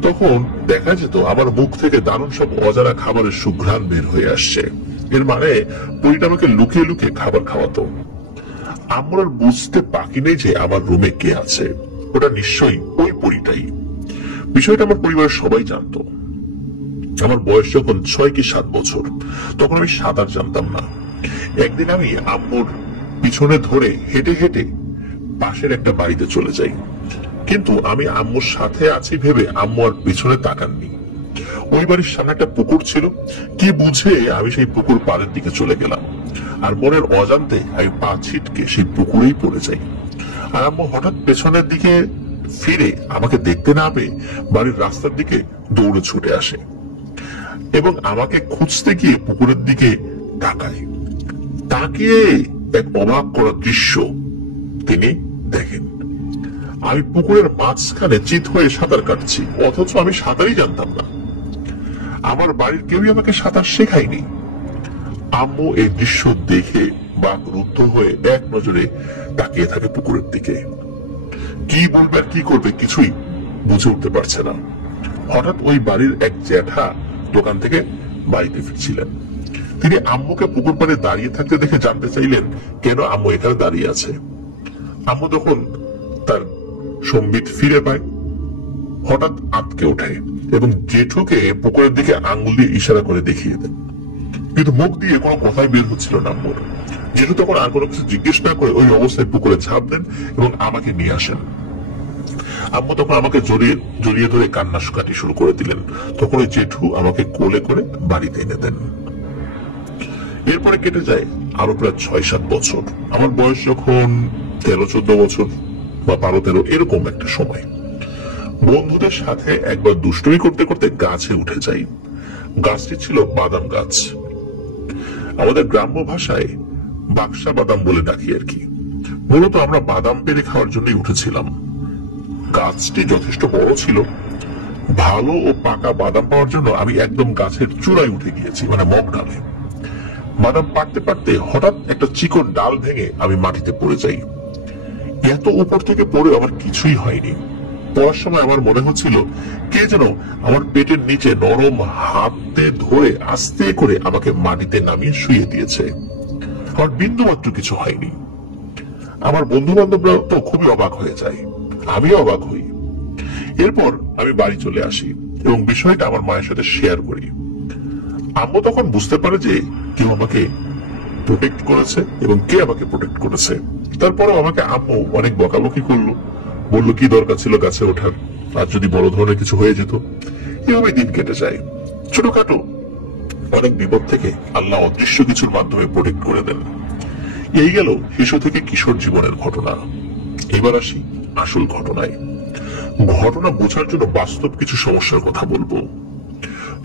তখন দেখা যেত আমার মুখ থেকে দারুণ সব অজানা খাবারের সুঘ্রাণ বের হয়ে আসছে। এর মানে পরীটা আমাকে লুকিয়ে লুকিয়ে খাবার খাওয়াতো। আম্মুর আর বুঝতে বাকি নেই যে আমার রুমে কে আছে, ওটা নিশ্চয়ই ওই পরীটাই। বিষয়টা আমার পরিবারের সবাই জানতো। আমার বয়স যখন 6 কি 7 বছর, তখন আমি সাঁতার জানতাম না। একদিন আমি আম্মুর পিছনে ধরে হেঁটে হেঁটে পাশের একটা বাড়িতে চলে যাই, কিন্তু আমি আম্মুর সাথে আছি ভেবে আম্মু আর পিছনে তাকাননি। ওই বাড়ির সামনে একটা পুকুর ছিল, কি বুঝে আমি সেই পুকুর পাড়ের দিকে চলে গেলাম, আর মনের অজান্তে আমি পা ছিটকে সেই পুকুরেই পড়ে যাই। আর আম্মু হঠাৎ পেছনের দিকে ফিরে আমাকে দেখতে না পেয়ে বাড়ির রাস্তার দিকে দৌড়ে ছুটে আসে এবং আমাকে খুঁজতে গিয়ে পুকুরের দিকে তাকায়। তাকিয়ে এক অবাক করা দৃশ্য তিনি দেখেন। আমি পুকুরের মাঝখানে চিত হয়ে সাঁতার কাটছি, অথচ আমি সাঁতারই জানতাম না। আমার বাড়ির কেউই আমাকে সাঁতার শেখায়নি। আম্মু এই দৃশ্য দেখে বাকরুদ্ধ হয়ে এক নজরে তাকিয়ে থাকে পুকুরের দিকে। কি বলবে আর কি করবে কিছুই বুঝে উঠতে পারছে না। হঠাৎ ওই বাড়ির এক জ্যাঠা দোকান থেকে বাড়িতে ফিরছিলেন। তিনি আম্মুকে পুকুর পাড়ে দাঁড়িয়ে থাকতে দেখে জানতে চাইলেন কেন আম্মু এখানে দাঁড়িয়ে আছে। আম্মু তখন তার সম্বিত ফিরে পায়, হঠাৎ আঁতকে ওঠে এবং জেঠুকে পুকুরের দিকে আঙ্গুল দিয়ে ইশারা করে দেখিয়ে দেন, কিন্তু মুখ দিয়ে কোনো কথাই বের হচ্ছিল না আম্মুর। জেঠু তখন আর কোনো কিছু জিজ্ঞেস না করে ওই অবস্থায় পুকুরে ঝাঁপ দেন এবং আমাকে নিয়ে আসেন। আম্মু তখন আমাকে জড়িয়ে ধরে কান্না কাটি শুরু করে দিলেন। তখন ওই জেঠু আমাকে কোলে করে বাড়িতে এনে দেন। এরপরে কেটে যায় আরো প্রায় 6-7 বছর। আমার বয়স যখন 13-14 বছর বা 12-13 এরকম একটা সময়, বন্ধুদের সাথে একবার দুষ্টুমি করতে করতে গাছে উঠে যাই। গাছটি ছিল বাদাম গাছ, আমাদের গ্রাম্য ভাষায় বাক্সা বাদাম বলে ডাকি আর কি। মূলত আমরা বাদাম পেরে খাওয়ার জন্যই উঠেছিলাম। গাছটি যথেষ্ট বড় ছিল। ভালো ও পাকা বাদাম পাওয়ার জন্য আমি একদম গাছের চূড়ায় উঠে গিয়েছি, মানে মগ ডালে। বাদাম পাড়তে পারতে হঠাৎ একটা চিকন ডাল ভেঙে আমি মাটিতে পড়ে যাই। এত উপর থেকে পড়ে আমার কিছুই হয়নি। পড়ার সময় আমার মনে হচ্ছিল কে যেন আমার পেটের নিচে নরম হাতে ধরে আস্তে করে আমাকে মাটিতে নামিয়ে শুয়ে দিয়েছে। আমার বিন্দু মাত্র কিছু হয়নি। আমার বন্ধু বান্ধবরা তো খুবই অবাক হয়ে যায়, আমিও অবাক হই। এরপর আমি বাড়ি চলে আসি এবং বিষয়টা আমার মায়ের সাথে শেয়ার করি। আম্মু তখন বুঝতে পারে যে কেউ আমাকে প্রোটেক্ট করেছে এবং কে আমাকে প্রোটেক্ট করেছে। তারপরে আমাকে আম্মু অনেক বকাবকি করলো, বললো কি দরকার ছিল গাছে ওঠার, আর যদি বড় ধরনের কিছু হয়ে যেত। এভাবে দিন কেটে যায়। ছোটখাটো অনেক বিপদ থেকে আল্লাহ অদৃশ্য কিছুর মাধ্যমে প্রোটেক্ট করে দেন। এই গেল শিশু থেকে কিশোর জীবনের ঘটনা। এবার আসি আসল ঘটনায়। ঘটনা বোঝার জন্য বাস্তব কিছু সমস্যার কথা বলবো।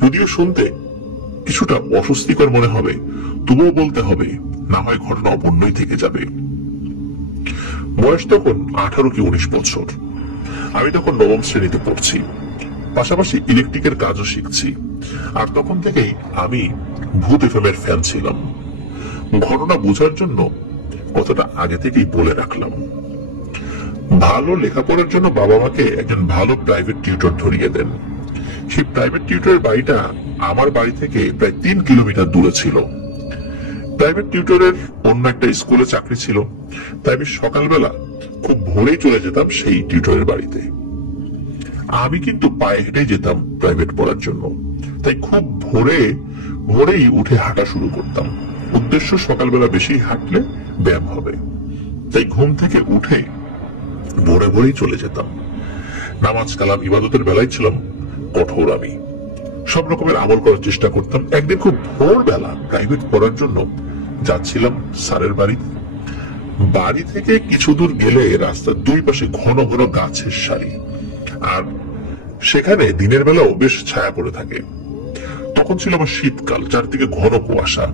যদিও শুনতে কিছুটা অস্বস্তিকর মনে হবে, তবুও বলতে হবে, না হয় ঘটনা অপূর্ণই থেকে যাবে। বয়স তখন 18 কি 19 বছর। আমি তখন 9ম শ্রেণীতে পড়ছি, পাশাপাশি ইলেকট্রিকের কাজও শিখছি। আর তখন থেকেই আমি ভূত এফএম-এর ফ্যান ছিলাম। ঘটনা বোঝার জন্য কথাটা আগে থেকেই বলে রাখলাম। ভালো লেখাপড়ার জন্য বাবা মাকে একজন ভালো প্রাইভেট টিউটর ধরিয়ে দেন। সেই প্রাইভেট টিউটরের বাড়িটা আমার বাড়ি থেকে প্রায় 3 কিলোমিটার দূরে ছিল। প্রাইভেট টিউটরের অন্য একটা স্কুলে চাকরি ছিল, তাই আমি সকালবেলা খুব ভোরেই চলে যেতাম সেই টিউটরের বাড়িতে। আমি কিন্তু পায়ে হেঁটেই যেতাম প্রাইভেট পড়ার জন্য, তাই খুব ভোরেই উঠে হাঁটা শুরু করতাম। উদ্দেশ্য সকালবেলা বেশি হাঁটলে ব্যায়াম হবে। তাই ঘুম থেকে উঠে ভোরেই চলে যেতাম। নামাজ কালাম ইবাদতের বেলায় ছিলাম কঠোর। আমি সব রকমের আমল করার চেষ্টা করতাম। একদিন খুব ভোরবেলা প্রাইভেট পড়ার জন্য যাচ্ছিলাম স্যারের বাড়ি থেকে কিছু দূর গেলে রাস্তার দুই পাশে ঘন ঘন গাছের সারি, আর সেখানে দিনের বেলাও বেশ ছায়া পড়ে থাকে। তখন ছিল আমার শীতকাল, চারদিকে ঘন কুয়াশা।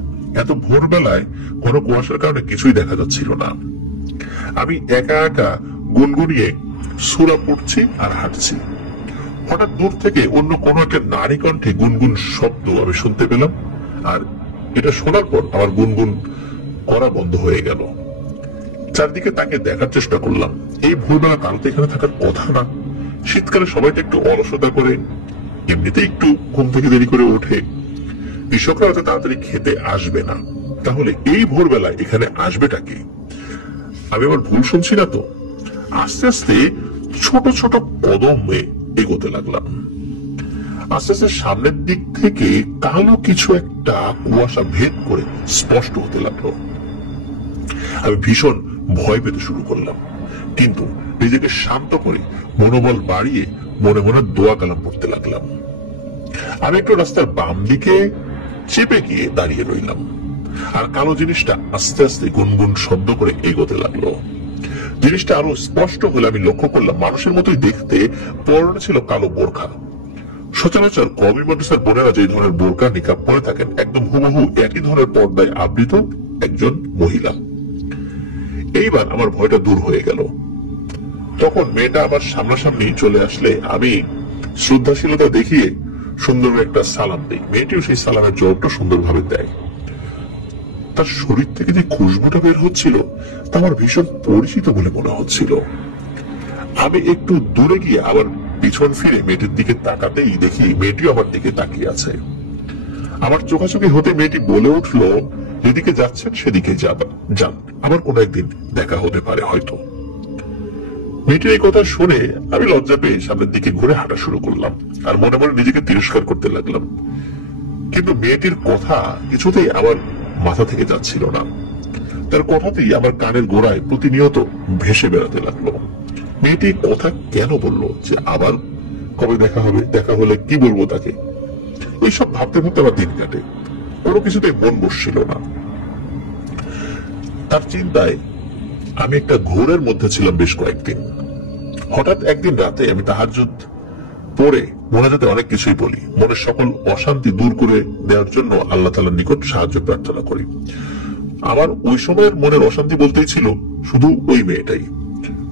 এত ভোরবেলায় ঘন কুয়াশার কারণে কিছুই দেখা যাচ্ছিল না। আমি একা একা গুনগুনিয়ে সূরা পড়ছি আর হাঁটছি। হঠাৎ দূর থেকে অন্য কোনো একটা নারী কণ্ঠে গুনগুন শব্দ আমি শুনতে পেলাম, আর এটা শোনার পর আমার গুনগুন করা বন্ধ হয়ে গেল। চারদিকে তাকে দেখার চেষ্টা করলাম। এই ভোরবেলা কারো তো এখানে থাকার কথা না। শীতকালে সবাই তো একটু অলসতা করে, এমনিতে একটু ঘুম থেকে দেরি করে ওঠে। কৃষকরা হয়তো তাড়াতাড়ি খেতে আসবে না, তাহলে এই ভোরবেলায় এখানে আসবেটা কি? আমি আবার ভুল শুনছি না তো? আস্তে আস্তে ছোট ছোট কদমে এগোতে লাগলাম। আস্তে আস্তে সামনের দিক থেকে কালো কিছু একটা কুয়াশা ভেদ করে স্পষ্ট হতে লাগলো। আমি ভীষণ ভয় পেতে শুরু করলাম, কিন্তু নিজেকে শান্ত করে মনোবল বাড়িয়ে মনে মনে দোয়া কালাম পড়তে লাগলাম। আমি একটু রাস্তার বাম দিকে চেপে গিয়ে দাঁড়িয়ে রইলাম, আর কালো জিনিসটা আস্তে আস্তে গুনগুন শব্দ করে এগোতে লাগলো। জিনিসটা আরো স্পষ্ট হলে আমি লক্ষ্য করলাম মানুষের মতোই দেখতে, পরনে ছিল কালো বোরখা। সচরাচর কওমি মাদ্রাসার বোনেরা যে ধরনের বোরকা নিকাব পরে থাকেন, একদম হুবহু একই ধরনের পর্দায় আবৃত একজন মহিলা। এইবার আমার ভয়টা দূর হয়ে গেল। তখন মেয়েটা আমার সামনাসামনি চলে আসলে আমি শ্রদ্ধাশীলতা দেখিয়ে সুন্দর একটা সালাম দিই। মেয়েটিও সেই সালামের জবাবটা সুন্দরভাবে দেয়। তার শরীর থেকে যে খুশবুটা বের হচ্ছিল তা আমার ভীষণ পরিচিত বলে মনে হচ্ছিল। আমি একটু দূরে গিয়ে আবার পিছন ফিরে মেয়েটির দিকে তাকাতেই দেখি মেয়েটিও আমার দিকে তাকিয়ে আছে। আমার চোখাচোখি হতে মেয়েটি বলে উঠলো, যেদিকে যাচ্ছেন সেদিকে যান, আবার কোনো একদিন দেখা হতে পারে হয়তো। মেয়েটির এই কথা শুনে আমি লজ্জা পেয়ে সামনের দিকে ঘুরে হাঁটা শুরু করলাম, আর মনে মনে নিজেকে তিরস্কার করতে লাগলাম। কিন্তু মেয়েটির কথা কিছুতেই আমার মাথা থেকে যাচ্ছিল না। তার কথাতেই আমার কানের গোড়ায় প্রতিনিয়ত ভেসে বেড়াতে লাগলো। মেয়েটি কথা কেন বললো, যে আবার কবে দেখা হবে, দেখা হলে কি বলবো তাকে, এইসব ভাবতে ভাবতে আমার দিন কাটে। কোনো কিছুতে মন বসছিল না। তার চিন্তায় আমি একটা ঘোরের মধ্যে ছিলাম বেশ কয়েকদিন। হঠাৎ একদিন রাতে আমি তাহাজ্জুদ পড়ে মনে যাতে অনেক কিছুই বলি, মনের সকল অশান্তি দূর করে দেওয়ার জন্য আল্লাহ তাআলার নিকট সাহায্য প্রার্থনা করি। আমার ওই সময়ের মনের অশান্তি বলতেই ছিল শুধু ওই মেয়েটাই।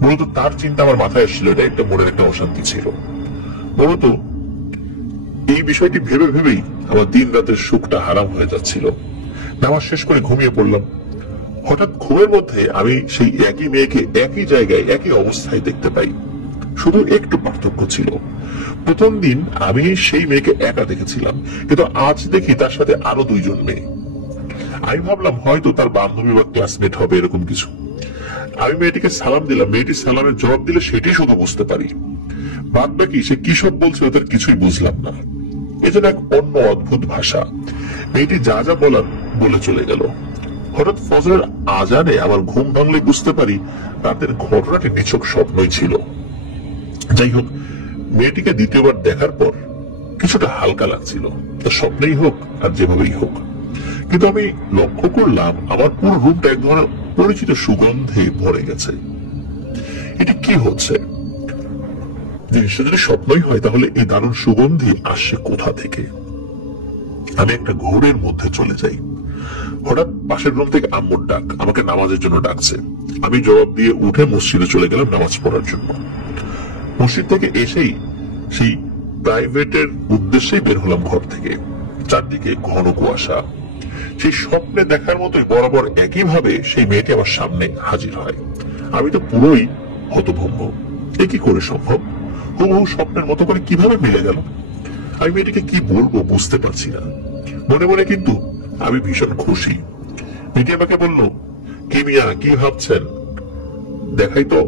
মূলত তার চিন্তা আমার মাথায় এসেছিল, এটা একটা মনের একটা অশান্তি ছিল। মূলত এই বিষয়টি ভেবে ভেবেই আমার দিন রাতের সুখটা হারাম হয়ে যাচ্ছিল। নামাজ শেষ করে ঘুমিয়ে পড়লাম। হঠাৎ ঘুমের মধ্যে আমি সেই একই মেয়েকে একই জায়গায় একই অবস্থায় দেখতে পাই, শুধু একটু পার্থক্য ছিল। প্রথম দিন আমি সেই মেয়েকে একা দেখেছিলাম, কিন্তু আজ দেখি তার সাথে আরো 2 জন মেয়ে। আমি ভাবলাম হয়তো তার বান্ধবী বা ক্লাসমেট হবে, এরকম কিছু। আমি মেয়েটিকে সালাম দিলাম। মেয়েটি সালামের জবাব দিলে সেটি শুধু বুঝতে পারি। বাদ বাকি সে কি সব বলছে ওদের কিছুই বুঝলাম না। এজন্য এক অন্য অদ্ভুত ভাষা। মেয়েটি যা যা বলার বলে চলে গেল। হঠাৎ ফজরের আজানে আমার ঘুম ভাঙলে বুঝতে পারি রাতের ঘটনাটি নিছক স্বপ্নই ছিল। যাই হোক, মেয়েটিকে দ্বিতীয়বার দেখার পর কিছুটা হালকা লাগছিল, তা স্বপ্নেই হোক আর যেভাবেই হোক। কিন্তু আমি লক্ষ্য করলাম আমার পুরো রুমটা এক ধরনের পরিচিত সুগন্ধে ভরে গেছে। এটি কি হচ্ছে? জিনিসটা যদি স্বপ্নই হয় তাহলে এই দারুণ সুগন্ধি আসছে কোথা থেকে? আমি একটা ঘোরের মধ্যে চলে যাই। হঠাৎ পাশের রুম থেকে আম্মুর ডাক, আমাকে নামাজের জন্য ডাকছে। আমি জবাব দিয়ে উঠে মসজিদে চলে গেলাম নামাজ পড়ার জন্য। মসজিদ থেকে এসেই সেই প্রাইভেটের উদ্দেশ্যেই বের হলাম ঘর থেকে। চারদিকে ঘন কুয়াশা। সেই স্বপ্নে দেখার মতোই বরাবর একইভাবে সেই মেয়েটি আমার সামনে হাজির হয়। আমি তো পুরোই হতভম্ব। এ কি করে সম্ভব? হুবহু স্বপ্নের মতো করে কিভাবে মিলে গেল? আমি মেয়েটিকে কি বলবো বুঝতে পারছি না। মনে মনে কিন্তু আমি ভীষণ খুশি। মেয়েটি আমাকে বলল, কি মিয়া, কি ভাবছেন? দেখাই তো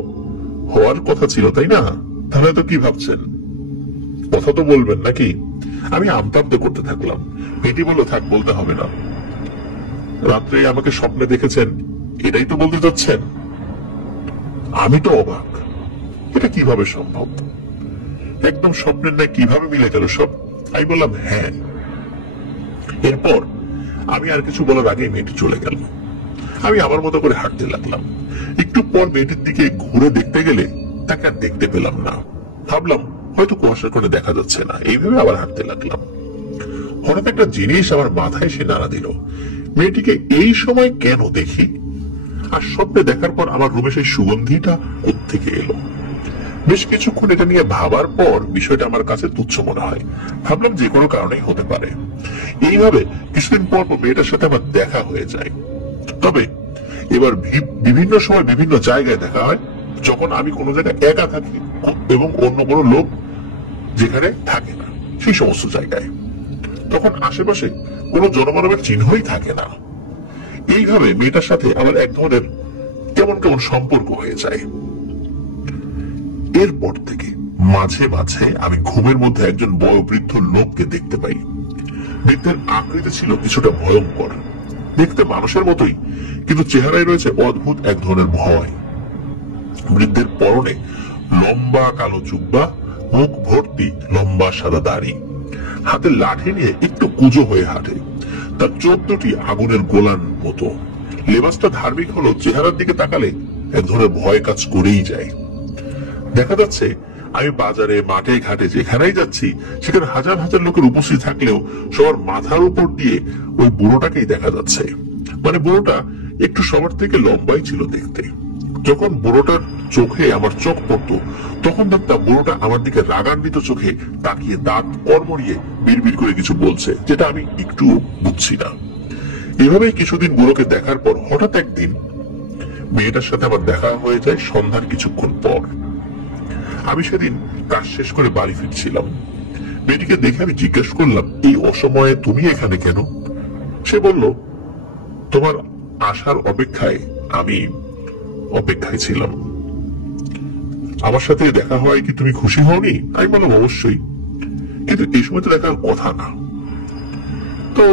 হওয়ার কথা ছিল, তাই না? তাহলে তো কি ভাবছেন? কথা তো বলবেন নাকি? আমি আমতামতে করতে থাকলাম। মেয়েটি বলল, থাক, বলতে হবে না। রাত্রে আমাকে স্বপ্নে দেখেছেন, এটাই তো বলতে চাচ্ছেন? আমি তো অবাক। এটা কিভাবে সম্ভব? একদম স্বপ্নের ন্যায় কিভাবে মিলে গেল সব? আমি বললাম, হ্যাঁ। এরপর আমি আর কিছু বলার আগেই মেয়েটি চলে গেল। আমি আমার মতো করে হাঁটতে লাগলাম। একটু পর মেয়েটির দিকে ঘুরে দেখতে গেলে তাকে আর দেখতে পেলাম না। ভাবলাম হয়তো কুয়াশার কারণে দেখা যাচ্ছে না, এইভাবে আবার হাঁটতে লাগলাম। হঠাৎ একটা জিনিস আমার মাথায় এসে নাড়া দিল। মেয়েটিকে এই সময় কেন দেখি? আর স্বপ্নে দেখার পর আমার রুমে সেই সুগন্ধিটা কোত্থেকে এলো? বেশ কিছুক্ষণ এটা নিয়ে ভাবার পর বিষয়টা আমার কাছে তুচ্ছ মনে হয়। ভাবলাম যে কোনো কারণেই হতে পারে। এইভাবে কিছুদিন পর মেয়েটার সাথে আমার দেখা হয়ে যায়। তবে এবার বিভিন্ন সময় বিভিন্ন জায়গায় দেখা হয়, যখন আমি কোনো জায়গায় একা থাকি এবং অন্য কোনো লোক যেখানে থাকে না সেই সমস্ত জায়গায়। তখন আশেপাশে কোনো জনমানবের চিহ্নই থাকে না। এইভাবে মেয়েটার সাথে আমার এক ধরনের কেমন কেমন সম্পর্ক হয়ে যায়। এরপর থেকে মাঝে মাঝে আমি ঘুমের মধ্যে একজন বয়োবৃদ্ধ লোককে দেখতে পাই। বৃদ্ধের আকৃতি ছিল কিছুটা ভয়ঙ্কর, দেখতে মানুষের মতোই, কিন্তু চেহারায় রয়েছে অদ্ভুত এক ধরনের ভয়। বৃদ্ধের পরনে লম্বা কালো জুব্বা, মুখ ভর্তি লম্বা সাদা দাড়ি, হাতে লাঠি নিয়ে একটু কুঁজো হয়ে হাঁটে। তার চোখ দুটি আগুনের গোলার মতো। লেবাসটা ধার্মিক হলো, চেহারার দিকে তাকালে এক ধরনের ভয় কাজ করেই যায়। দেখা যাচ্ছে আমি বাজারে, মাঠে, ঘাটে যেখানেই যাচ্ছি সেখানে হাজার হাজার লোকের উপস্থিত থাকলেও সবার মাথার উপর দিয়ে ওই বুড়োটাকেই দেখা যাচ্ছে। মানে বুড়োটা একটু সবার থেকে লম্বাই ছিল দেখতে। যখন বুড়োটার চোখে আমার চোখ পড়তো তখন দেখতাম বুড়োটা আমার দিকে রাগান্বিত চোখে তাকিয়ে দাঁত কড়মড়িয়ে বিড়বিড় করে কিছু বলছে, যেটা আমি একটু বুঝছি না। এভাবেই কিছুদিন বুড়োকে দেখার পর হঠাৎ একদিন মেয়েটার সাথে আমার দেখা হয়ে যায় সন্ধ্যার কিছুক্ষণ পর। আমি সেদিন কাজ শেষ করে বাড়ি ফিরছিলাম। মেয়েটিকে দেখে আমি জিজ্ঞেস করলাম, এই অসময়ে তুমি এখানে কেন? সে বলল, তোমার আসার অপেক্ষায় আমি অপেক্ষায় ছিলাম। আমার সাথে দেখা হয় কি তুমি খুশি হওনি? আমি বললাম, অবশ্যই, কিন্তু এই সময় তো দেখার কথা না। তো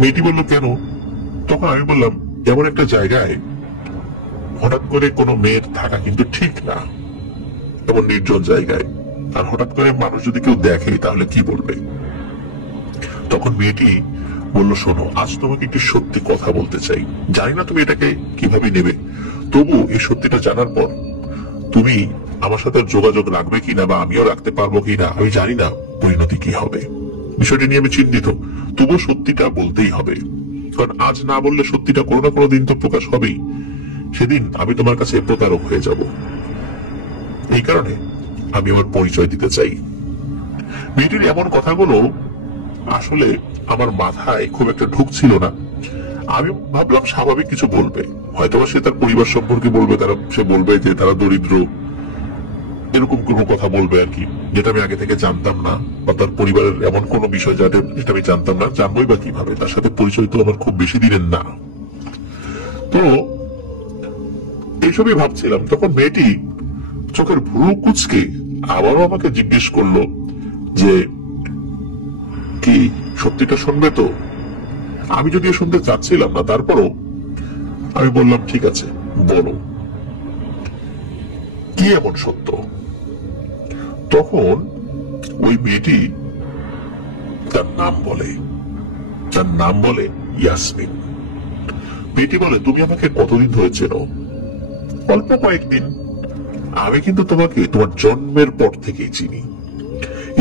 মেয়েটি বলল, কেন? তখন আমি বললাম, এমন একটা জায়গায় হঠাৎ করে কোনো মেয়ের থাকা কিন্তু ঠিক না, এমন নির্জন জায়গায়। আর হঠাৎ করে মানুষ যদি কেউ দেখে তাহলে কি বলবে? তখন মেয়েটি বলল, শোনো, আজ তোমাকে একটি সত্যি কথা বলতে চাই। জানি না তুমি এটাকে কিভাবে নেবে, তবু এই সত্যিটা জানার পর তুমি আমার সাথে যোগাযোগ রাখবে কিনা বা আমিও রাখতে পারবো কিনা আমি জানি না, পরিণতি কি হবে। বিষয়টি নিয়ে আমি চিন্তিত, তবু সত্যিটা বলতেই হবে, কারণ আজ না বললে সত্যিটা কোনো না কোনো দিন তো প্রকাশ হবেই। সেদিন আমি তোমার কাছে প্রতারক হয়ে যাব। এই কারণে আমি আমার পরিচয় দিতে চাই। মেয়েটির এমন কথাগুলো আসলে আমার মাথায় খুব একটা ঢুকছিল না। আমি ভাবলাম স্বাভাবিক কিছু বলবে, হয়তো সে তার পরিবার সম্পর্কে বলবে, সে বলবে যে তারা দরিদ্র, এরকম কোনো কথা বলবে আর কি, যেটা আমি আগে থেকে জানতাম না, বা তার পরিবারের এমন কোনো বিষয় যেটা আমি জানতাম না। জানবোই বা কিভাবে? তার সাথে পরিচয় তো আমার খুব বেশি দিনের না। তো এইসবই ভাবছিলাম, তখন মেয়েটি চোখের ভ্রু কুচকে আবারও আমাকে জিজ্ঞেস করলো যে কি সত্যিটা শুনবে তো? আমি যদিও শুনতে চাচ্ছিলাম না, তারপরও আমি বললাম ঠিক আছে, বলো কি এমন সত্য। তখন ওই মেয়েটি তার নাম বলে ইয়াসমিন। মেয়েটি বলে, তুমি আমাকে কতদিন ধরে চেনো? অল্প কয়েকদিন। আমি কিন্তু তোমাকে তোমার জন্মের পর থেকেই চিনি।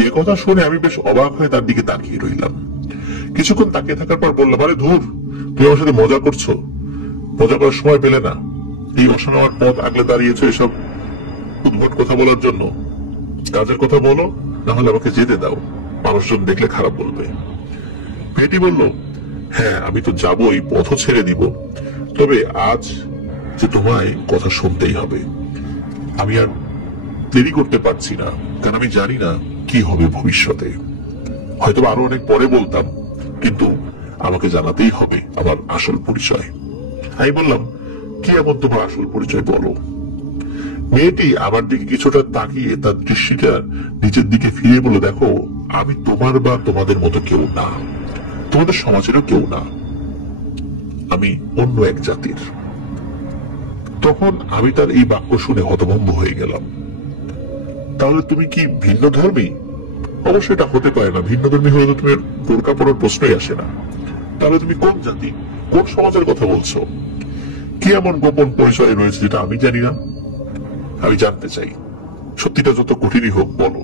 এ কথা শুনে আমি বেশ অবাক হয়ে তার দিকে তাকিয়ে রইলাম। কিছুক্ষণ তাকিয়ে থাকার পর বললাম, আরে ধুর, তুমি আমার সাথে মজা করছো? মজা করার সময় পেলে না? এই অসময় আমার পথ আগলে দাঁড়িয়েছো এসব উদ্ভট কথা বলার জন্য? কাজের কথা বলো, না হলে আমাকে যেতে দাও, মানুষজন দেখলে খারাপ বলবে। মেয়েটি বলল, হ্যাঁ আমি তো যাবই, পথও ছেড়ে দিব, তবে আজ যে তোমায় কথা শুনতেই হবে। আমি আর দেরি করতে পারছি না, কারণ আমি জানি না কি হবে ভবিষ্যতে। হয়তো আরো অনেক পরে বলতাম, কিন্তু আমাকে জানাতেই হবে আমার আসল পরিচয়। আমি বললাম, কি এমন তোমার আসল পরিচয় বলো। মেয়েটি আমার দিকে কিছুটা তাকিয়ে তার দৃষ্টিটা নিচের দিকে ফিরে বলে, দেখো আমি তোমার বা তোমাদের মতো কেউ না, তোমাদের সমাজেরও কেউ না, আমি অন্য এক জাতির। তখন আমি তার এই বাক্য শুনে হতভম্ব হয়ে গেলাম। তাহলে তুমি কি ভিন্ন ধর্মী? অবশ্যই এটা হতে পারে না, ভিন্ন ধর্মী হলে তো তুমি বোরকা পরার প্রশ্নই আসে না। তাহলে তুমি কোন জাতি, কোন সমাজের কথা বলছো? কি এমন গোপন পরিচয় রয়েছে যেটা আমি জানি না? আমি জানতে চাই, সত্যিটা যত কঠিনই হোক বলো।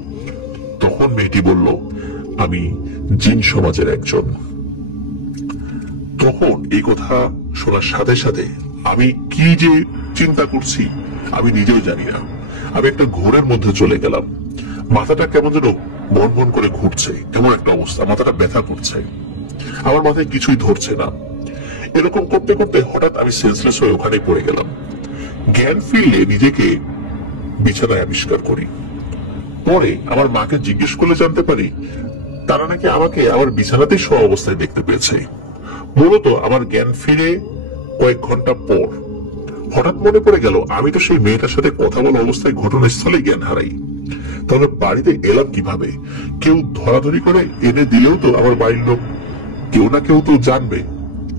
তখন মেয়েটি বলল, আমি জিন সমাজের একজন। তখন এই কথা শোনার সাথে সাথে আমি কি যে চিন্তা করছি আমি নিজেও জানি না। আমি একটা ঘোরের মধ্যে চলে গেলাম। মাথাটা কেমন যেন বন বন করে ঘুরছে, এমন একটা অবস্থা, মাথাটা ব্যথা করছে, আমার মাথায় কিছুই ধরছে না। এরকম করতে করতে হঠাৎ আমি সেন্সলেস হয়ে ওখানে পড়ে গেলাম। জ্ঞান ফিরলে নিজেকে বিছানায় আবিষ্কার করি। পরে আমার মাকে জিজ্ঞেস করলে জানতে পারি, তারা নাকি আমাকে আমার বিছানাতেই শোয়া অবস্থায় দেখতে পেয়েছে। মূলত আমার জ্ঞান ফিরে কয়েক ঘন্টা পর হঠাৎ মনে পড়ে গেল, আমি তো সেই মেয়েটার সাথে কথা বলা অবস্থায় ঘটনাস্থলে জ্ঞান হারাই। তাহলে বাড়িতে এলাম কিভাবে? কেউ ধরাধরি করে এনে দিলেও তো আমার বাড়ির লোক কেউ না কেউ তো জানবে।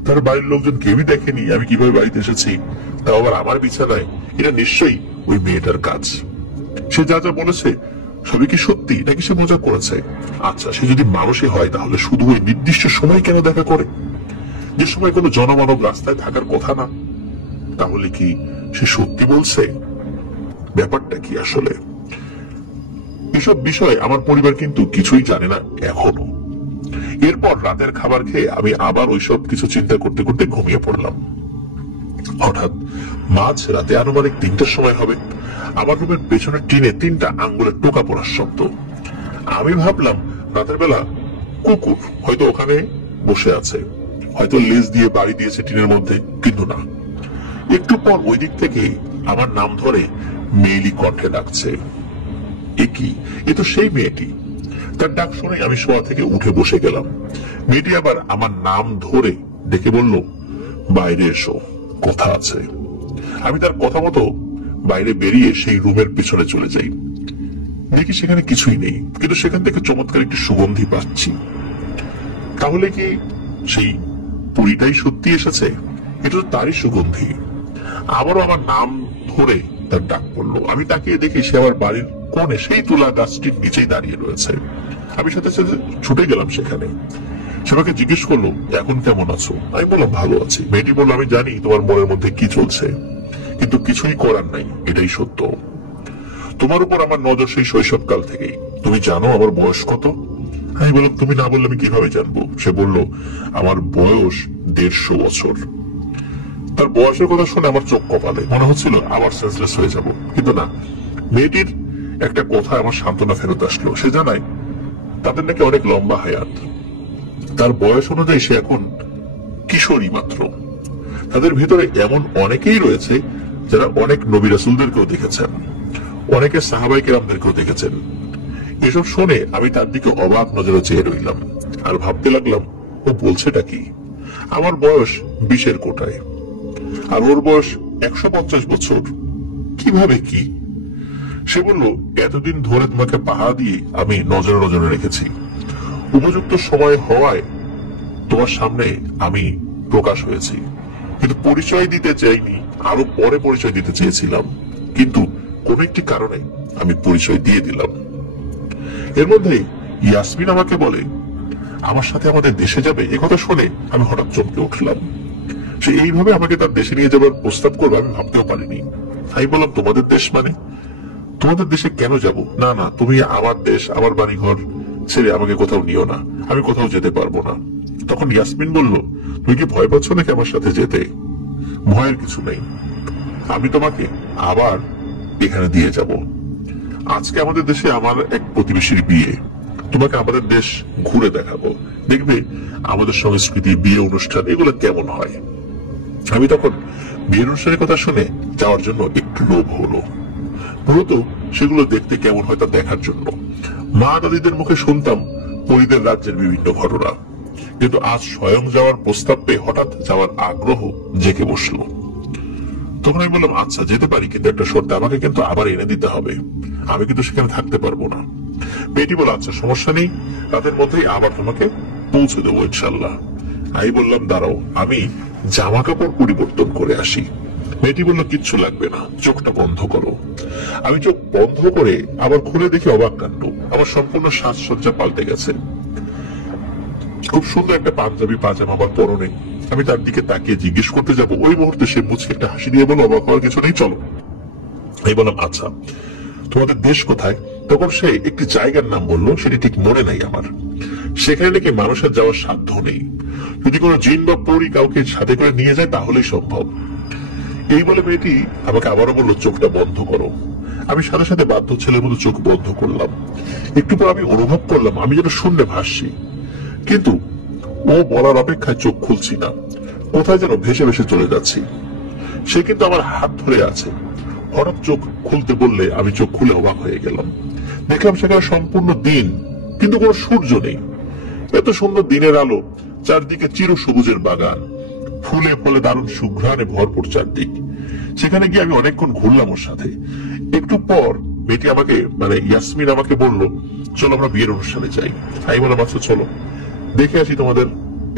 তার বাড়ির লোকজন কেউই দেখেনি আমি কিভাবে বাড়িতে এসেছি, তাও আবার আমার বিছানায়। এটা নিশ্চয়ই ওই মেয়েটার কাজ। সে যা যা বলেছে সবই কি সত্যি, নাকি সে মজা করেছে? আচ্ছা, সে যদি মানুষই হয় তাহলে শুধু ওই নির্দিষ্ট সময় কেন দেখা করে, যে সময় কোনো জনমানব রাস্তায় থাকার কথা না? তাহলে কি সে সত্যি বলছে? ব্যাপারটা কি আসলে? এসব বিষয়ে আমার পরিবার কিন্তু কিছুই জানে না এখনো। এরপর রাতের খাবার খেয়ে আমি আবার ওইসব কিছু চিন্তা করতে করতে ঘুমিয়ে পড়লাম। হঠাৎ মাঝ রাতে আনুমানিক 3টার সময় হবে, আমার রুমের পেছনের টিনে 3টা আঙ্গুলের টোকা পড়ার শব্দ। আমি ভাবলাম রাতের বেলা কুকুর হয়তো ওখানে বসে আছে, হয়তো লেজ দিয়ে বাড়ি দিয়েছে টিনের মধ্যে, কিন্তু না। একটু পর ওই দিক থেকে আমার নাম ধরে মেয়েলি কণ্ঠে ডাকছে। এ কি, এ তো সেই মেয়েটি। তার ডাক শুনে আমি শোয়া থেকে উঠে বসে গেলাম। মেয়েটি আবার আমার নাম ধরে ডেকে বলল, বাইরে এসো, কথা আছে। আমি তার কথা মতো বাইরে বেরিয়ে সেই রুমের পিছনে চলে যাই। দেখি সেখানে কিছুই নেই, কিন্তু সেখান থেকে চমৎকার একটি সুগন্ধি পাচ্ছি। তাহলে কি সেই পুরীটাই সত্যি এসেছে? এটা তো তারই সুগন্ধি। আবারও আমার নাম ধরে তার ডাক পড়লো। আমি তাকিয়ে দেখি সে আমার বাড়ির কোণে সেই তুলা গাছটির নিচেই দাঁড়িয়ে রয়েছে। আমি সাথে সাথে ছুটে গেলাম সেখানে। সে আমাকে জিজ্ঞেস করলো, এখন কেমন আছো? আমি বললাম, ভালো আছি। মেয়েটি বললো, আমি জানি তোমার মনের মধ্যে কি চলছে, কিন্তু কিছুই করার নাই, এটাই সত্য। তোমার উপর আমার নজর সেই শৈশবকাল থেকেই। তুমি জানো আমার বয়স কত? আমি বললাম, তুমি না বললে আমি কিভাবে জানবো? সে বলল, আমার বয়স 150 বছর। তার বয়সের কথা শুনে আমার চোখ কপালে, মনে হচ্ছিল আবার সেন্সলেস হয়ে যাব, কিন্তু না। মেয়েটির একটা কথা আমার সান্ত্বনা ফেরত আসলো। সে জানায় তাদের নাকি অনেক লম্বা হায়াত। তার বয়স অনুযায়ী সে এখন কিশোরী মাত্র। তাদের ভেতরে এমন অনেকেই রয়েছে যারা অনেক নবী রাসূলদেরকেও দেখেছেন, অনেকে সাহাবায়ে কেরামদেরকেও দেখেছেন। এসব শুনে আমি তার দিকে অবাক নজরে চেয়ে রইলাম আর ভাবতে লাগলাম, ও বলছেটা কি? আমার বয়স 20-এর কোটায়, আর ওর বয়স 150 বছর। কিভাবে কি? সে বলল, এতদিন ধরে তোমাকে পাহারা দিয়ে আমি নজরে নজরে রেখেছি, উপযুক্ত সময় হওয়ায় তোমার সামনে আমি প্রকাশ হয়েছি, কিন্তু পরিচয় দিতে চাইনি, আরো পরে পরিচয় দিতে চেয়েছিলাম, কিন্তু কোন একটি কারণে আমি পরিচয় দিয়ে দিলাম। এর মধ্যে ইয়াসমিন আমাকে বলে, আমার সাথে আমাদের দেশে যাবে। একথা শুনে আমি হঠাৎ চমকে উঠলাম। সে এইভাবে আমাকে তার দেশে নিয়ে যাবার প্রস্তাব করবে আমি ভাবতেও পারিনি। আমি বললাম, তোমাদের দেশ মানে? তোমাদের দেশে কেন যাব? না না, তুমি আমার দেশ, আমার বাড়িঘর ছেড়ে আমাকে কোথাও নিও না, আমি কোথাও যেতে পারবো না। তখন ইয়াসমিন বলল, তুমি কি ভয় পাচ্ছ নাকি আমার সাথে যেতে? ভয়ের কিছু নেই, আমি তোমাকে আবার এখানে দিয়ে যাব। আজকে আমাদের দেশে আমার এক প্রতিবেশীর বিয়ে, তোমাকে আমাদের দেশ ঘুরে দেখাবো, দেখবে আমাদের সংস্কৃতি, বিয়ে অনুষ্ঠান এগুলো কেমন হয়। আমি তখন বিয়ের অনুষ্ঠানের কথা শুনে যাওয়ার জন্য একটু লোভ হলো, মূলত সেগুলো দেখতে কেমন হয় তা দেখার জন্য। মা দাদিদের মুখে শুনতাম পরিদের রাজ্যের বিভিন্ন ঘটনা, কিন্তু আজ স্বয়ং যাওয়ার প্রস্তাব পেয়ে হঠাৎ যাওয়ার আগ্রহ জেগে বসলো। তখন আমি বললাম, আচ্ছা যেতে পারি, কিন্তু একটা শর্তে, আমাকে কিন্তু আবার এনে দিতে হবে, আমি কিন্তু সেখানে থাকতে পারবো না। মেয়েটি বলল, আচ্ছা সমস্যা নেই, রাতের মধ্যেই আবার তোমাকে পৌঁছে দেবো ইনশাল্লাহ। আমি বললাম, দাঁড়াও, আমি জামা কাপড় পরিবর্তন করে আসি। মেয়েটি বলল, কিচ্ছু লাগবে না, চোখটা বন্ধ করো। আমি চোখ বন্ধ করে আবার খুলে দেখি অবাক কাণ্ড, আমার সম্পূর্ণ সাজসজ্জা পাল্টে গেছে। খুব সুন্দর একটা পাঞ্জাবি পাজামা আমার পরনে। আমি তার দিকে তাকিয়ে জিজ্ঞেস করতে যাব, ওই মুহূর্তে সে মুচকে একটা হাসি দিয়ে বলল, অবাক হওয়ার কিছু নেই, চলো। আমি বললাম, আচ্ছা তোমাদের দেশ কোথায়? তখন সে একটি জায়গার নাম বললো, সেটি ঠিক মনে নাই আমার। সেখানে নাকি মানুষের যাওয়ার সাধ্য নেই, যদি কোনো জিন বা পরী কাউকে সাথে করে নিয়ে যায় তাহলেই সম্ভব। এই বলে মেয়েটি আমাকে আবারও বললো, চোখটা বন্ধ করো। আমি সাথে সাথে বাধ্য ছেলের মতো চোখ বন্ধ করলাম। একটু পর আমি অনুভব করলাম আমি যেন শূন্যে ভাসছি, কিন্তু ও বলার অপেক্ষায় চোখ খুলছি না, কোথায় যেন ভেসে ভেসে চলে যাচ্ছি। সে কিন্তু আমার হাত ধরে আছে। হঠাৎ চোখ খুলতে বললে আমি চোখ খুলে অবাক হয়ে গেলাম। দেখলাম সেখানে সম্পূর্ণ দিন, কিন্তু কোনো সূর্য নেই। এত সুন্দর দিনের আলো, চারদিকে চির সবুজের বাগান, ফুলে ফলে দারুণ সুঘ্রাণে ভরপুর চারদিক। সেখানে গিয়ে আমি অনেকক্ষণ ঘুরলাম ওর সাথে। একটু পর মেয়েটি আমাকে, মানে ইয়াসমিন আমাকে বলল, চলো আমরা বিয়ের অনুষ্ঠানে যাই। আমি বললাম, আচ্ছা চলো, দেখে আসি তোমাদের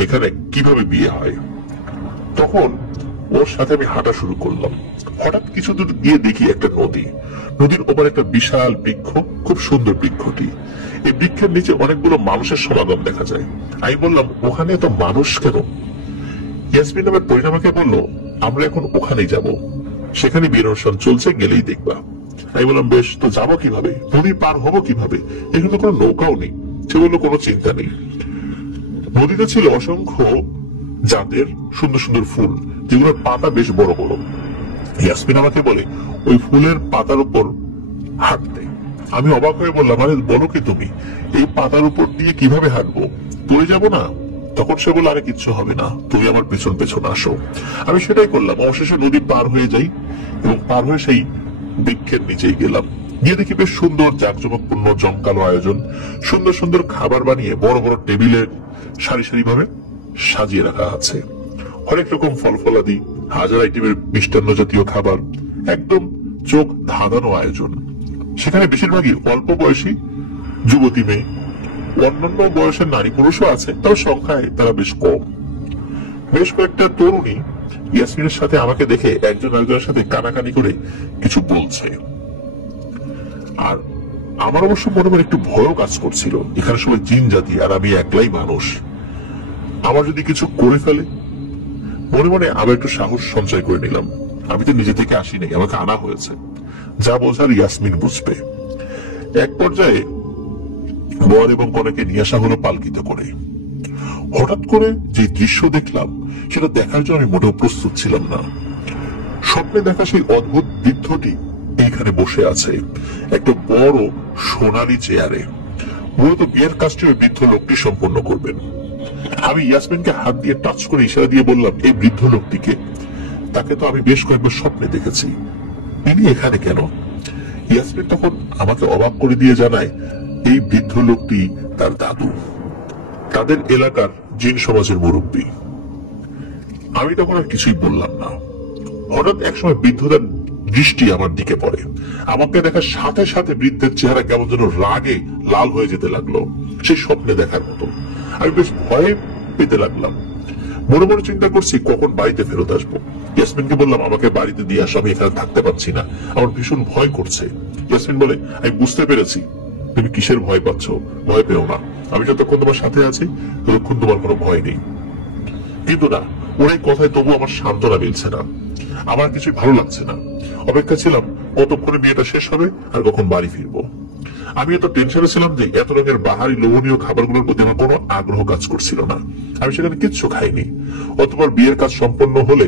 এখানে কিভাবে বিয়ে হয়। তখন ওর সাথে আমি হাঁটা শুরু করলাম। হঠাৎ কিছু দূর গিয়ে দেখি একটা নদী, নদীর ওপর একটা বিশাল বৃক্ষ, খুব সুন্দর বৃক্ষটি। এই বৃক্ষের নিচে অনেকগুলো মানুষের সমাগম দেখা যায়। আমি বললাম, ওখানে তো মানুষ কেন? ইয়াসমিন নামের পরিণামাকে বলল, আমরা এখন ওখানেই যাব, সেখানে বিয়ের অনুষ্ঠান চলছে, গেলেই দেখবা। আমি বললাম, বেশ, তো যাবো কিভাবে? নদী পার হবো কিভাবে? এখানে তো কোনো নৌকাও নেই। সে বললো, কোনো চিন্তা নেই। নদীতে ছিল অসংখ্য জাতের সুন্দর সুন্দর ফুল, যেগুলোর পাতা বেশ বড় বড়। ইয়াসমিন আমাকে বলে, ওই ফুলের পাতার উপর হাঁটতে। আমি অবাক হয়ে বললাম, আরে বলো কি তুমি, এই পাতার উপর দিয়ে কিভাবে হাঁটবো? পড়ে যাবো না? তখন সে বলল, আরে কিচ্ছু হবে না, তুমি আমার পেছন পেছন আসো। আমি সেটাই করলাম। অবশেষে নদী পার হয়ে যাই এবং পার হয়ে সেই বৃক্ষের নিচেই গেলাম। গিয়ে দেখি বেশ সুন্দর জাঁকজমকপূর্ণ জমকালো আয়োজন, সুন্দর সুন্দর খাবার বানিয়ে বড় বড় টেবিলে সারি সারি ভাবে সাজিয়ে রাখা আছে। হরেক রকম ফল ফলাদি, হাজার আইটেমের মিষ্টান্ন জাতীয় খাবার, একদম চোখ ধাঁধানো আয়োজন। সেখানে বেশিরভাগই অল্প বয়সী যুবতী মেয়ে, অন্যান্য বয়সের নারী পুরুষও আছে, তবে সংখ্যায় তারা বেশ কম। বেশ কয়েকটা তরুণী ইয়াসমিনের সাথে আমাকে দেখে একজন আরেকজনের সাথে কানাকানি করে কিছু বলছে। আর আমার অবশ্য মনে মনে একটু ভয়ও কাজ করছিল, এখানে সবাই জিন জাতি আর আমি একলাই মানুষ, আমার যদি কিছু করে ফেলে। মনে মনে আবার একটু সাহস সঞ্চয় করে নিলাম। আমি তো নিজে থেকে আসিনি, আমাকে আনা হয়েছে, যা বোঝার ইয়াসমিন বুঝবে। এক পর্যায়ে বর এবং কনেকে নিয়ে আসা হলো পালকিতে করে। হঠাৎ করে যে দৃশ্য দেখলাম সেটা দেখার জন্য আমি মোটেও প্রস্তুত ছিলাম না। স্বপ্নে দেখা সেই অদ্ভুত বৃদ্ধটি এইখানে বসে আছে একটা বড় সোনালী চেয়ারে। মূলত বিয়ের কাজটি ওই বৃদ্ধ লোকটি সম্পন্ন করবেন। আমি ইয়াসমিনকে হাত দিয়ে টাচ করে ইশারা দিয়ে বললাম, এই বৃদ্ধ লোকটিকে? তাকে তো আমি বেশ কয়েকবার স্বপ্নে দেখেছি, ইনি এখানে কেন? ইয়াসমিন তখন আমাকে অবাক করে দিয়ে জানায়, এই বৃদ্ধ লোকটি তার দাদু, তাদের এলাকার জিন সমাজের মুরব্বী। আমি তখন আর কিছুই বললাম না। হঠাৎ একসময় বৃদ্ধ তার দৃষ্টি আমার দিকে পড়ে। আমাকে দেখার সাথে সাথে বৃদ্ধের চেহারা কেমন যেন রাগে লাল হয়ে যেতে লাগলো, সেই স্বপ্নে দেখার মতো। আমি বেশ ভয়ে পেতে লাগলাম। মনে মনে চিন্তা করছি কখন বাড়িতে ফেরত আসবো। ইয়াসমিনকে বললাম, আমাকে বাড়িতে দিয়ে আসো, আমি এখানে থাকতে পারছি না, আমার ভীষণ ভয় করছে। ইয়াসমিন বলে, আমি বুঝতে পেরেছি তুমি কিসের ভয় পাচ্ছ, ভয় পেও না, আমি যতক্ষণ তোমার সাথে আছি ততক্ষণ তোমার কোনো ভয় নেই। কিন্তু না, ওর এই কথায় তবু আমার সান্ত্বনা মিলছে না, আমার কিছুই ভালো লাগছে না। অপেক্ষা ছিলাম কতক্ষণে বিয়েটা শেষ হবে আর কখন বাড়ি ফিরবো। আমি এত টেনশনে ছিলাম যে এত রঙের বাহারি লোভনীয় খাবারগুলোর প্রতি আমার কোনো আগ্রহ কাজ করছিল না। আমি সেখানে কিচ্ছু খাইনি। অতঃপর বিয়ের কাজ সম্পন্ন হলে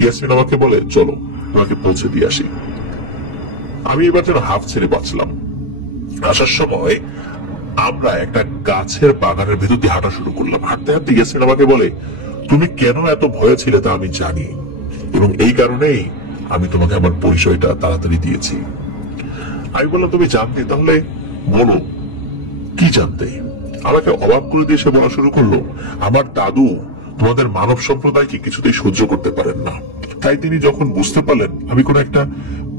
ইয়াসমিন আমাকে বলে, চলো তোমাকে পৌঁছে দিয়ে আসি। আমি এবার যেন হাফ ছেড়ে বাঁচলাম। আসার সময় আমরা একটা গাছের বাগানের ভেতর দিয়ে হাঁটা শুরু করলাম। হাঁটতে হাঁটতে ইয়াসমিন আমাকে বলে, তুমি কেন এত ভয়ে ছিলে তা আমি জানি, এবং এই কারণেই আমি তোমাকে আমার পরিচয়টা তাড়াতাড়ি দিয়েছি। আমি বললাম, তুমি জানতে, তাহলে বলো কি জানতে। আমাকে অবাক করে দিয়ে সে বলা শুরু করলো, আমার দাদু তোমাদের মানব সম্প্রদায়কে কিছুতেই সহ্য করতে পারেন না, তাই তিনি যখন বুঝতে পারলেন আমি কোন একটা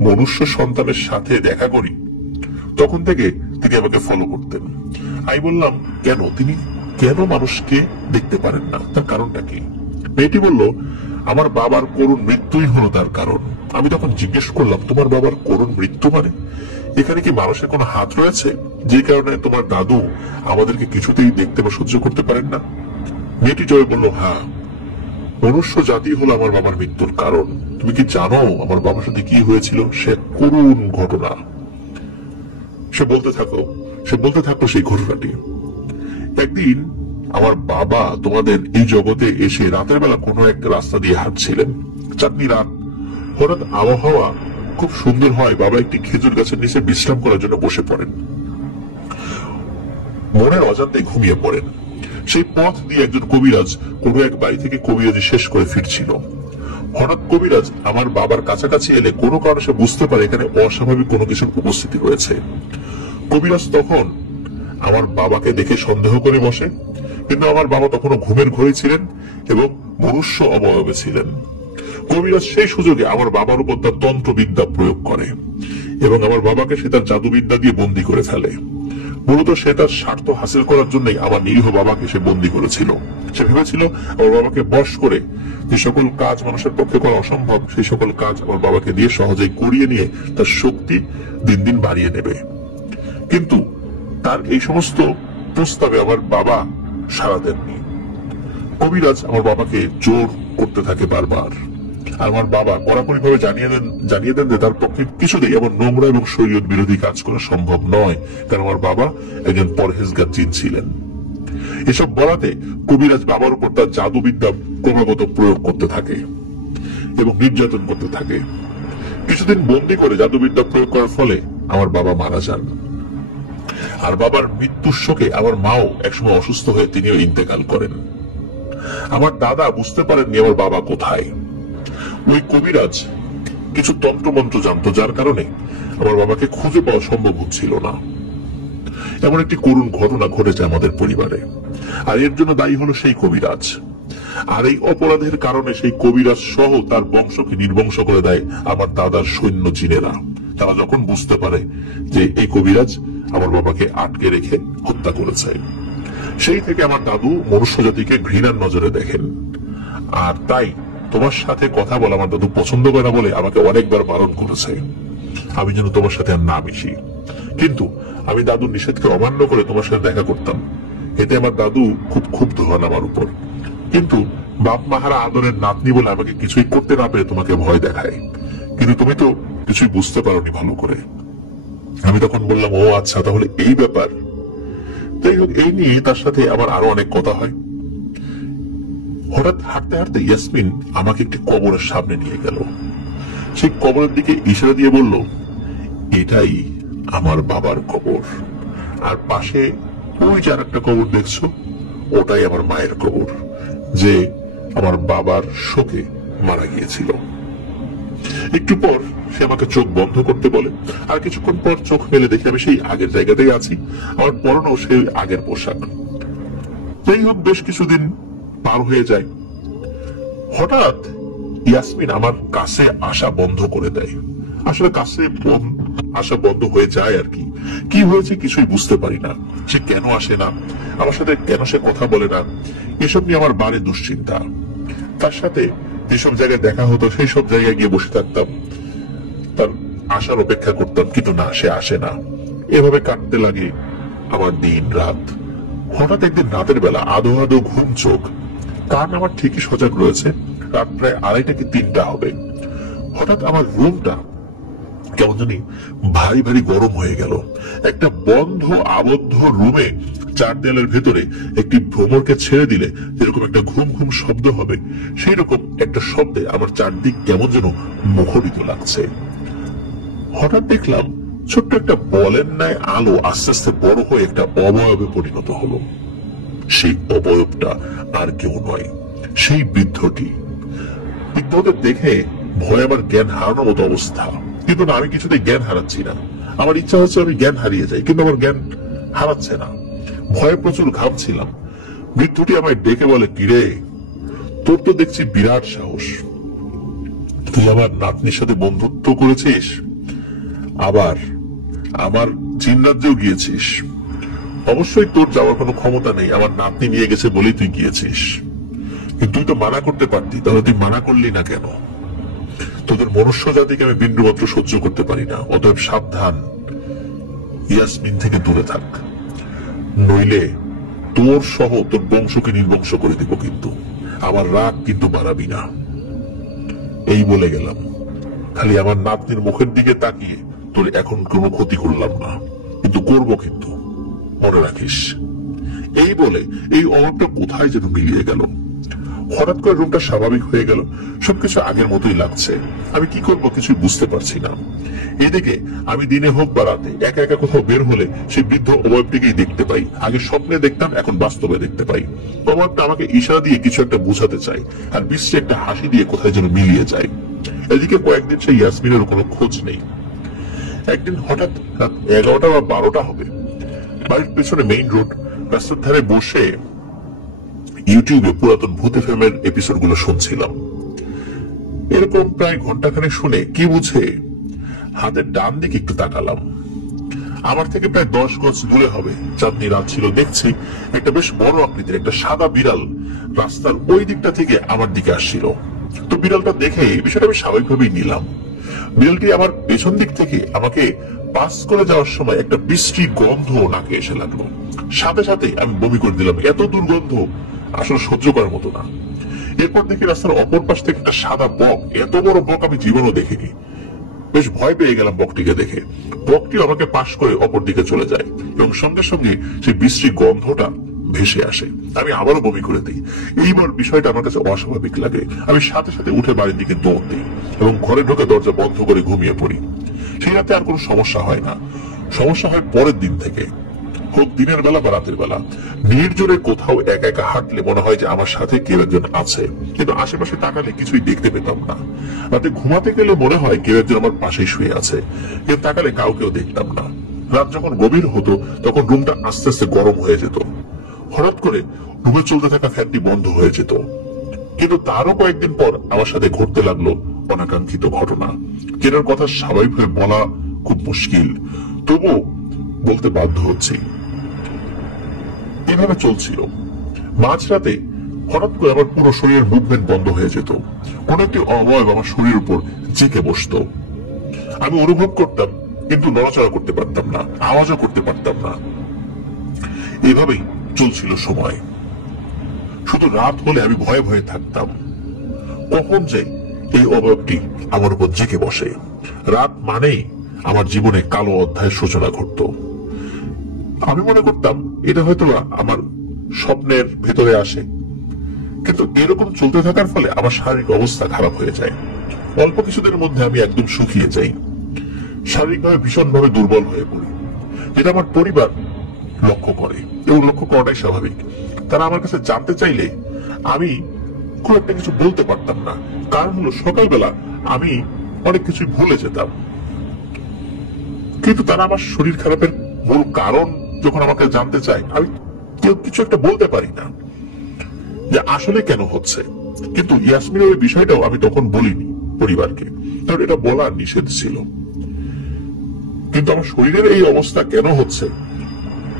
মনুষ্য সন্তানের সাথে দেখা করি, তখন থেকে তিনি আমাকে ফলো করতেন। আমি বললাম, কেন তিনি কেন মানুষকে দেখতে পারেন না, তার কারণটা কি? মেয়েটি বলল, আমার বাবার করুণ মৃত্যুই হলো তার কারণ। আমি তখন জিজ্ঞেস করলাম, তোমার বাবার করুণ মৃত্যু মানে এখানে কি মানুষের কোনো হাত রয়েছে, যে কারণে তোমার দাদু আমাদেরকে কিছুতেই দেখতে বা সহ্য করতে পারেন না? মেয়েটি জয় বলল, হ্যাঁ, মনুষ্য জাতি হলো আমার বাবার মৃত্যুর কারণ। তুমি কি জানো আমার বাবার সাথে কি হয়েছিল? সে করুণ ঘটনা। সে বলতে থাকলো সেই ঘটনাটি। একদিন আমার বাবা তোমাদের এই জগতে এসে রাতের বেলা কোনো একটা রাস্তা দিয়ে হাঁটছিলেন, চাঁদনি রাত। হঠাৎ আবহাওয়া খুব সুন্দর হয়, বাবা একটি খেজুর গাছের নিচে বিশ্রাম করার জন্য বসে পড়েন। মনের অজান্তে ঘুমিয়ে পড়েন। সেই পথ দিয়ে একজন কবিরাজ কোনো এক বাড়ি থেকে কবিরাজি শেষ করে ফিরছিল। হঠাৎ কবিরাজ আমার বাবার কাছাকাছি এলে কোনো কারণে সে বুঝতে পারে এখানে অস্বাভাবিক কোনো কিছুর উপস্থিতি রয়েছে। কবিরাজ তখন আমার বাবাকে দেখে সন্দেহ করে বসে, কিন্তু আমার বাবা তখনও ঘুমের ঘরে ছিলেন এবং মনুষ্য অবয়বে ছিলেন। কবিরাজ সেই সুযোগে আমার বাবার উপর তার তন্ত্রবিদ্যা প্রয়োগ করে এবং আমার বাবাকে সে তার জাদুবিদ্যা দিয়ে বন্দী করে ফেলে। মূলত সে তার স্বার্থ হাসিল করার জন্যই আমার নিরীহ বাবাকে সে বন্দী করেছিল। সে ভেবেছিল আমার বাবাকে বশ করে যে সকল কাজ মানুষের পক্ষে করা অসম্ভব, সেই সকল কাজ আমার বাবাকে দিয়ে সহজেই করিয়ে নিয়ে তার শক্তি দিন দিন বাড়িয়ে নেবে। কিন্তু তার এই সমস্ত প্রস্তাবে আমার বাবা সাড়া দেননি। কবিরাজ আমার বাবাকে জোর করতে থাকে বারবার। আর আমার বাবা কড়াকড়ি ভাবে জানিয়ে দেন যে তার পক্ষে কিছুতেই এমন নোংরা এবং শরীয়ত বিরোধী কাজ করা সম্ভব নয়, কারণ আমার বাবা একজন পরহেজগার জিন ছিলেন। এসব বলাতে কবিরাজ বাবার উপর তার জাদুবিদ্যা ক্রমাগত প্রয়োগ করতে থাকে এবং নির্যাতন করতে থাকে। কিছুদিন বন্দী করে জাদুবিদ্যা প্রয়োগ করার ফলে আমার বাবা মারা যান। আর বাবার মৃত্যুর শোকে আমার মাও একসময় অসুস্থ হয়ে তিনিও ইন্তেকাল করেন। আমার দাদা বুঝতে পারেননি আমার বাবা কোথায়। ওই কবিরাজ কিছু তন্ত্রমন্ত্র জানতো, যার কারণে আমার বাবাকে খুঁজে পাওয়া সম্ভব হচ্ছিল না। এমন একটি করুণ ঘটনা ঘটেছে আমাদের পরিবারে, আর এর জন্য দায়ী হলো সেই কবিরাজ। আর এই অপরাধের কারণে সেই কবিরাজ সহ তার বংশকে নির্বংশ করে দেয় আমার দাদার সৈন্য জিনেরা। তারা যখন বুঝতে পারে যে এই কবিরাজ আমার বাবাকে আটকে রেখে হত্যা করেছে, সেই থেকে আমার দাদু মনুষ্য জাতিকে ঘৃণার নজরে দেখেন। আর তাই তোমার সাথে কথা বলা আমার দাদু পছন্দ করে না বলে আমাকে অনেকবার বারণ করেছে আমি যেন তোমার সাথে আর না মিশি। কিন্তু আমি দাদুর নিষেধকে অমান্য করে তোমার সাথে দেখা করতাম। এতে আমার দাদু খুব ক্ষুব্ধ হন আমার উপর, কিন্তু বাপ মাহারা আদরের নাতনি বলে আমাকে কিছুই করতে না পেরে তোমাকে ভয় দেখায়। কিন্তু তুমি তো কিছুই বুঝতে পারোনি ভালো করে। আমি তখন বললাম, ও আচ্ছা, তাহলে এই ব্যাপার। যাই হোক, এই নিয়ে তার সাথে আমার আরো অনেক কথা হয়। হঠাৎ হাঁটতে হাঁটতে ইয়াসমিন আমাকে একটি কবরের সামনে নিয়ে গেল। সেই কবরের দিকে ইশারা দিয়ে বলল, এটাই আমার বাবার কবর, আর পাশে ওই যে আর একটা কবর দেখছো, ওটাই আমার মায়ের কবর, যে আমার বাবার শোকে মারা গিয়েছিল। একটু পর সে আমাকে চোখ বন্ধ করতে বলে, আর কিছুক্ষণ পর চোখ মেলে দেখে আমি সেই আগের জায়গাতেই আছি, আমার পরনেও সেই আগের পোশাক। যাই হোক, বেশ কিছুদিন পার হয়ে যায়। হঠাৎ ইয়াসমিন আমার কাছে আসা বন্ধ করে দেয়। আসলে কাছে আসা বন্ধ হয়ে যায় আর কি। কি হয়েছে কিছুই বুঝতে পারি না। সে কেন আসে না, আমার সাথে কেন সে কথা বলে না, এসব নিয়ে আমার বাড়ে দুশ্চিন্তা। তার সাথে যেসব জায়গায় দেখা হতো সেই সব জায়গায় গিয়ে বসে থাকতাম, তার আসার অপেক্ষা করতাম, কিন্তু না, সে আসে না। এভাবে কাটতে লাগে আমার দিন রাত। হঠাৎ একদিন রাতের বেলা আধো আধো ঘুম চোখ, কান আমার ঠিকই সজাগ রয়েছে, রাত প্রায় 2:30 কি 3টা হবে। হঠাৎ আমার রুমটা কেমন জানি ভারী ভারী গরম হয়ে গেল। একটা বন্ধ আবদ্ধ রুমে 4 দেয়ালের ভেতরে একটি ভ্রমরকে ছেড়ে দিলে যেরকম একটা ঘুম ঘুম শব্দ হবে, সেই রকম একটা শব্দে আমার চারদিক কেমন যেন মুখরিত লাগছে। হঠাৎ দেখলাম ছোট্ট একটা বলের ন্যায় আলো আস্তে আস্তে বড় হয়ে একটা অবয়বে পরিণত হলো। সেই অবয়বটা আর কেউ নয়, সেই বৃদ্ধটি। বৃদ্ধদের দেখে ভয় আমার জ্ঞান হারানোর মতো অবস্থা, কিন্তু না, আমি কিছুতেই জ্ঞান হারাচ্ছি না। আমার ইচ্ছা হচ্ছে আমি জ্ঞান হারিয়ে যাই, কিন্তু আমার জ্ঞান হারাচ্ছে না। ভয়ে প্রচুর ঘামছিলাম। বৃদ্ধটি আমায় ডেকে বলে, কিরে, তোর তো দেখছি বিরাট সাহস, তুই আমার নাতনির সাথে বন্ধুত্ব করেছিস, আবার আমার জিন রাজ্যেও গিয়েছিস। অবশ্যই তোর যাওয়ার কোনো ক্ষমতা নেই, আমার নাতনি নিয়ে গেছে বলেই তুই গিয়েছিস, কিন্তু তুই তো মানা করতে পারতি, তাহলে তুই মানা করলি না কেন? তোদের মনুষ্য জাতিকে আমি বিন্দুমাত্র সহ্য করতে পারি না, অতএব সাবধান, ইয়াসমিন থেকে দূরে থাক, নইলে তোর সহ তোর বংশকে নির্বংশ করে দিব, কিন্তু আমার রাগ কিন্তু বাড়াবি না। এই বলে গেলাম। খালি আমার নাতনির মুখের দিকে তাকিয়ে তোর এখন কোনো ক্ষতি করলাম না, কিন্তু করব, কিন্তু মনে রাখিস। এই বলে এই অভাবটা কোথায় যেন মিলিয়ে গেল। হঠাৎ করে রুমটা স্বাভাবিক হয়ে গেল, সবকিছু আগের মতোই লাগছে। আমি কি করব কিছুই বুঝতে পারছি না। এদিকে আমি দিনে হোক বা রাতে একা একা কোথাও বের হলে সেই বৃদ্ধ অবয়বটিকেই দেখতে পাই। আগে স্বপ্নে দেখতাম, এখন বাস্তবে দেখতে পাই। অবয়বটা আমাকে ইশারা দিয়ে কিছু একটা বোঝাতে চাই, আর বিশ্বে একটা হাসি দিয়ে কোথায় যেন মিলিয়ে যায়। এদিকে কয়েকদিন সেই ইয়াসমিনের কোনো খোঁজ নেই। একদিন হঠাৎ রাত 11টা বা 12টা হবে, বাড়ির পেছনে মেইন রোড, রাস্তার ধারে বসে ইউটিউবে পুরাতন ভূত এফএম-এর এপিসোড গুলো শুনছিলাম। এরকম প্রায় ঘন্টাখানেক শুনে কি বুঝে হাতের ডান দিকে একটু তাকালাম। আমার থেকে প্রায় 10 গজ দূরে হবে, চাঁদনি রাত ছিল, দেখছি একটা বেশ বড় আকৃতির একটা সাদা বিড়াল রাস্তার ওই দিকটা থেকে আমার দিকে আসছিল। তো বিড়ালটা দেখে বিষয়টা আমি স্বাভাবিকভাবেই নিলাম। বিড়ালটি আমার পেছন দিক থেকে আমাকে পাস করে যাওয়ার সময় একটা বিশ্রী গন্ধ নাকে এসে লাগলো। সাথে সাথে আমি বমি করে দিলাম, এত দুর্গন্ধ আসলে সহ্য করার মতো না। এরপর দেখি রাস্তার অপর পাশ থেকে একটা সাদা বক, এত বড় বক আমি জীবনও দেখিনি। বেশ ভয় পেয়ে গেলাম বকটিকে দেখে। বকটি আমাকে পাশ করে অপর দিকে চলে যায় এবং সঙ্গে সঙ্গে সেই বিশ্রী গন্ধটা ভেসে আসে। আমি আবারও বমি করে দিই। এইবার বিষয়টা আমার কাছে অস্বাভাবিক লাগে। আমি সাথে সাথে উঠে বাড়ির দিকে দৌড় দিই এবং ঘরে ঢোকে দরজা বন্ধ করে ঘুমিয়ে পড়ি। সেই রাতে আর কোনো সমস্যা হয় না। সমস্যা হয় পরের দিন থেকে, হোক দিনের বেলা বা রাতের বেলা। নির্জনে কোথাও একা একা হাঁটলে মনে হয় যে আমার সাথে কেউ একজন আছে, কিন্তু আশেপাশে তাকালে কিছুই দেখতে পেতাম না। রাতে ঘুমাতে গেলে মনে হয় কেউ একজন আমার পাশেই শুয়ে আছে, কিন্তু তাকালে কাউকেও দেখতাম না। রাত যখন গভীর হতো তখন রুমটা আস্তে আস্তে গরম হয়ে যেত। হঠাৎ করে রুমে চলতে থাকা ফ্যানটি বন্ধ হয়ে যেত। কিন্তু তারও কয়েকদিন পর আমার সাথে ঘটতে লাগলো অনাকাঙ্ক্ষিত ঘটনা, যেটার কথা স্বাভাবিকভাবে বলা খুব মুশকিল, তবুও বলতে বাধ্য হচ্ছি। এভাবে চলছিল। মাঝরাতে হঠাৎ করে আমার পুরো শরীরের মুভমেন্ট বন্ধ হয়ে যেত। কোন একটি অবয়ব আমার শরীরের উপর জেঁকে বসত। আমি অনুভব করতাম, কিন্তু নড়াচড়া করতে পারতাম না, আওয়াজও করতে পারতাম না। এভাবেই চলছিল সময়। শুধু রাত হলে আমি ভয়ে ভয়ে থাকতাম, কখন যে এই অবয়বটি আমার উপর জেঁকে বসে। রাত মানেই আমার জীবনে কালো অধ্যায়ের সূচনা ঘটত। আমি মনে করতাম এটা হয়তো আমার স্বপ্নের ভেতরে আসে, কিন্তু এরকম চলতে থাকার ফলে আমার শারীরিক অবস্থা খারাপ হয়ে যায়। অল্প কিছুদিনের মধ্যে আমি একদম শুকিয়ে যাই, শারীরিকভাবে ভীষণভাবে দুর্বল হয়ে পড়ি, যেটা আমার পরিবার লক্ষ্য করে এবং লক্ষ্য করাটাই স্বাভাবিক। তারা আমার কাছে জানতে চাইলে আমি খুব একটা কিছু বলতে পারতাম না, কারণ হলো সকালবেলা আমি অনেক কিছুই ভুলে যেতাম। কিন্তু তারা আমার শরীর খারাপের মূল কারণ যখন আমাকে জানতে চায়, আমি কেউ কিছু একটা বলতে পারি না যে আসলে কেন হচ্ছে। কিন্তু ইয়াসমিনের ওই বিষয়টাও আমি তখন বলিনি, পরিবারকে, কারণ এটা বলা নিষেধ ছিল। কিন্তু আমার শরীরের এই অবস্থা কেন হচ্ছে,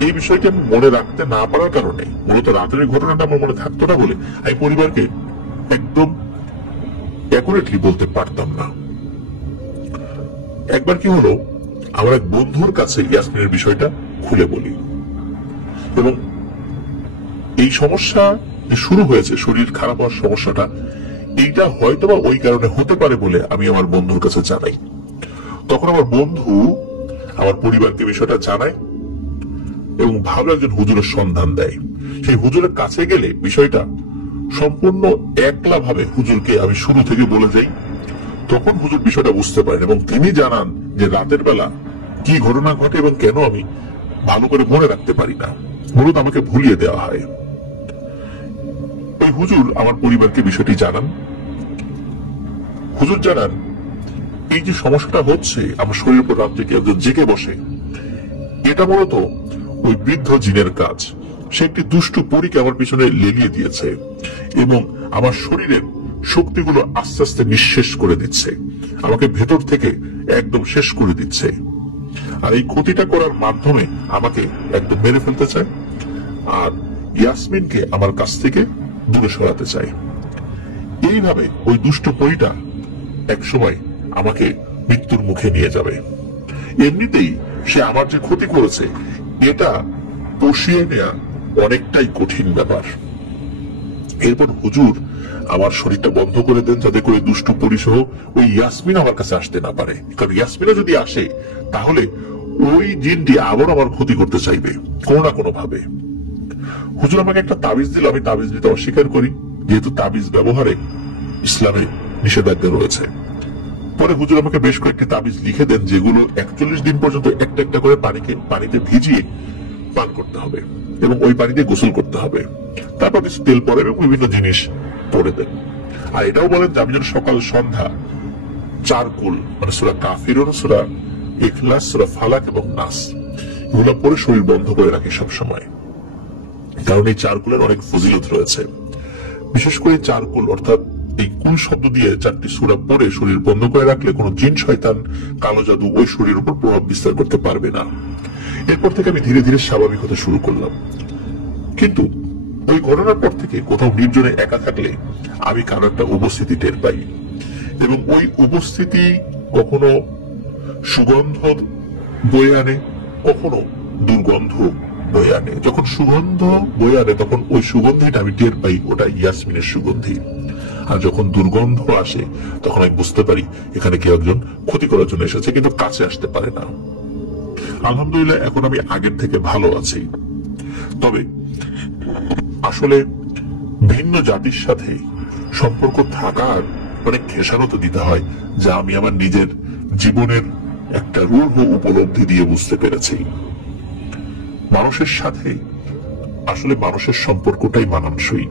এই বিষয়টি আমি মনে রাখতে না পারার কারণে, মূলত রাতের ঘটনাটা আমার মনে থাকতো না বলে আমি পরিবারকে একদম অ্যাকুরেটলি বলতে পারতাম না। একবার কি হলো, আমার এক বন্ধুর কাছে ইয়াসমিনের বিষয়টা খুলে বলি, এবং এই সমস্যা যে শুরু হয়েছে, শরীর খারাপ হওয়ার সমস্যাটা, এইটা হয়তোবা ওই কারণে হতে পারে বলে আমি আমার বন্ধুর কাছে জানাই। তখন আমার বন্ধু আমার পরিবারকে বিষয়টা জানায় এবং ভালো একজন হুজুরের সন্ধান দেয়। সেই হুজুরের কাছে গেলে বিষয়টা সম্পূর্ণ একলা ভাবে হুজুরকে আমি শুরু থেকে বলে যাই। তখন হুজুর বিষয়টা বুঝতে পারেন এবং তিনি জানান যে রাতের বেলা কি ঘটনা ঘটে এবং কেন আমি ভালো করে মনে রাখতে পারি না, মূলত আমাকে ভুলিয়ে দেওয়া হয়। ওই হুজুর আমার পরিবারকে বিষয়টি জানান। হুজুর জানান এই যে সমস্যাটা হচ্ছে, আমার শরীরের উপর রাত্রে কেউ জেগে বসে, এটা মূলত ওই বৃদ্ধ জিনের কাজ। সে একটি দুষ্টু পরীকে আমার পিছনে লেলিয়ে দিয়েছে এবং আমার শরীরের শক্তিগুলো আস্তে আস্তে নিঃশেষ করে দিচ্ছে, আমাকে ভেতর থেকে একদম শেষ করে দিচ্ছে। আর এই ক্ষতিটা করার মাধ্যমে আমাকে একদম মেরে ফেলতে চায় আর ইয়াসমিনকে আমার কাছ থেকে দূরে সরাতে চায়। এইভাবে ওই দুষ্ট পরীটা একসময় আমাকে মৃত্যুর মুখে নিয়ে যাবে। এমনিতেই সে আমার যে ক্ষতি করেছে, এটা পুষিয়ে নেওয়া অনেকটাই কঠিন ব্যাপার। এরপর হুজুর আমার শরীরটা বন্ধ করে দেন, যাতে করে দুষ্টু পরিসহ ওই ইয়াসমিন আমার কাছে আসতে না পারে, কারণ ইয়াসমিনা যদি আসে তাহলে ওই জিনটি আবার আমার ক্ষতি করতে চাইবে কোনো না কোনো ভাবে। হুজুর আমাকে একটা তাবিজ দিল, আমি তাবিজ নিতে অস্বীকার করি, যেহেতু তাবিজ ব্যবহারে ইসলামে নিষেধাজ্ঞা রয়েছে। পরে হুজুর আমাকে বেশ কয়েকটি তাবিজ লিখে দেন, যেগুলো 41 দিন পর্যন্ত একটা একটা করে পানিতে ভিজিয়ে পান করতে হবে এবং ওই পানিতে গোসল করতে হবে। তারপর কিছু তেল পরে এবং বিভিন্ন জিনিস পরে দেন। আর এটাও বলেন যে আমি যেন সকাল সন্ধ্যা 4 কুল, মানে সূরা কাফিরুন, সূরা ইখলাস, সূরা ফালাক এবং নাস, এগুলো পরে শরীর বন্ধ করে রাখি সব সময়, কারণ এই 4 কুলের অনেক ফজিলত রয়েছে। বিশেষ করে 4 কুল অর্থাৎ এই কুল শব্দ দিয়ে 4টি সূরা পড়ে শরীর বন্ধ করে রাখলে কোনো জিন শয়তান, কালো জাদু ওই শরীরের উপর প্রভাব বিস্তার করতে পারবে না। এরপর থেকে আমি ধীরে ধীরে স্বাভাবিক হতে শুরু করলাম। কিন্তু ওই ঘটনার পর থেকে কোথাও নির্জনে একা থাকলে আমি কারো একটা উপস্থিতি টের পাই, এবং ওই উপস্থিতি কখনো সুগন্ধ বয়ে আনে, কখনো দুর্গন্ধ বয়ে আনে। যখন সুগন্ধ বয়ে আনে তখন ওই সুগন্ধিটা আমি টের পাই ওটা ইয়াসমিনের সুগন্ধি, আর যখন দুর্গন্ধ আসে তখন আমি বুঝতে পারি এখানে কেউ একজন ক্ষতি করার জন্য এসেছে, কিন্তু কাছে আসতে পারে না। আলহামদুলিল্লাহ এখন আমি আগের থেকে ভালো আছি। তবে আসলে ভিন্ন জাতির সাথে সম্পর্ক থাকার অনেক খেসারত দিতে হয়, যা আমি আমার নিজের জীবনের একটা রূঢ় উপলব্ধি দিয়ে বুঝতে পেরেছি। মানুষের সাথে আসলে মানুষের সম্পর্কটাই মানানসই।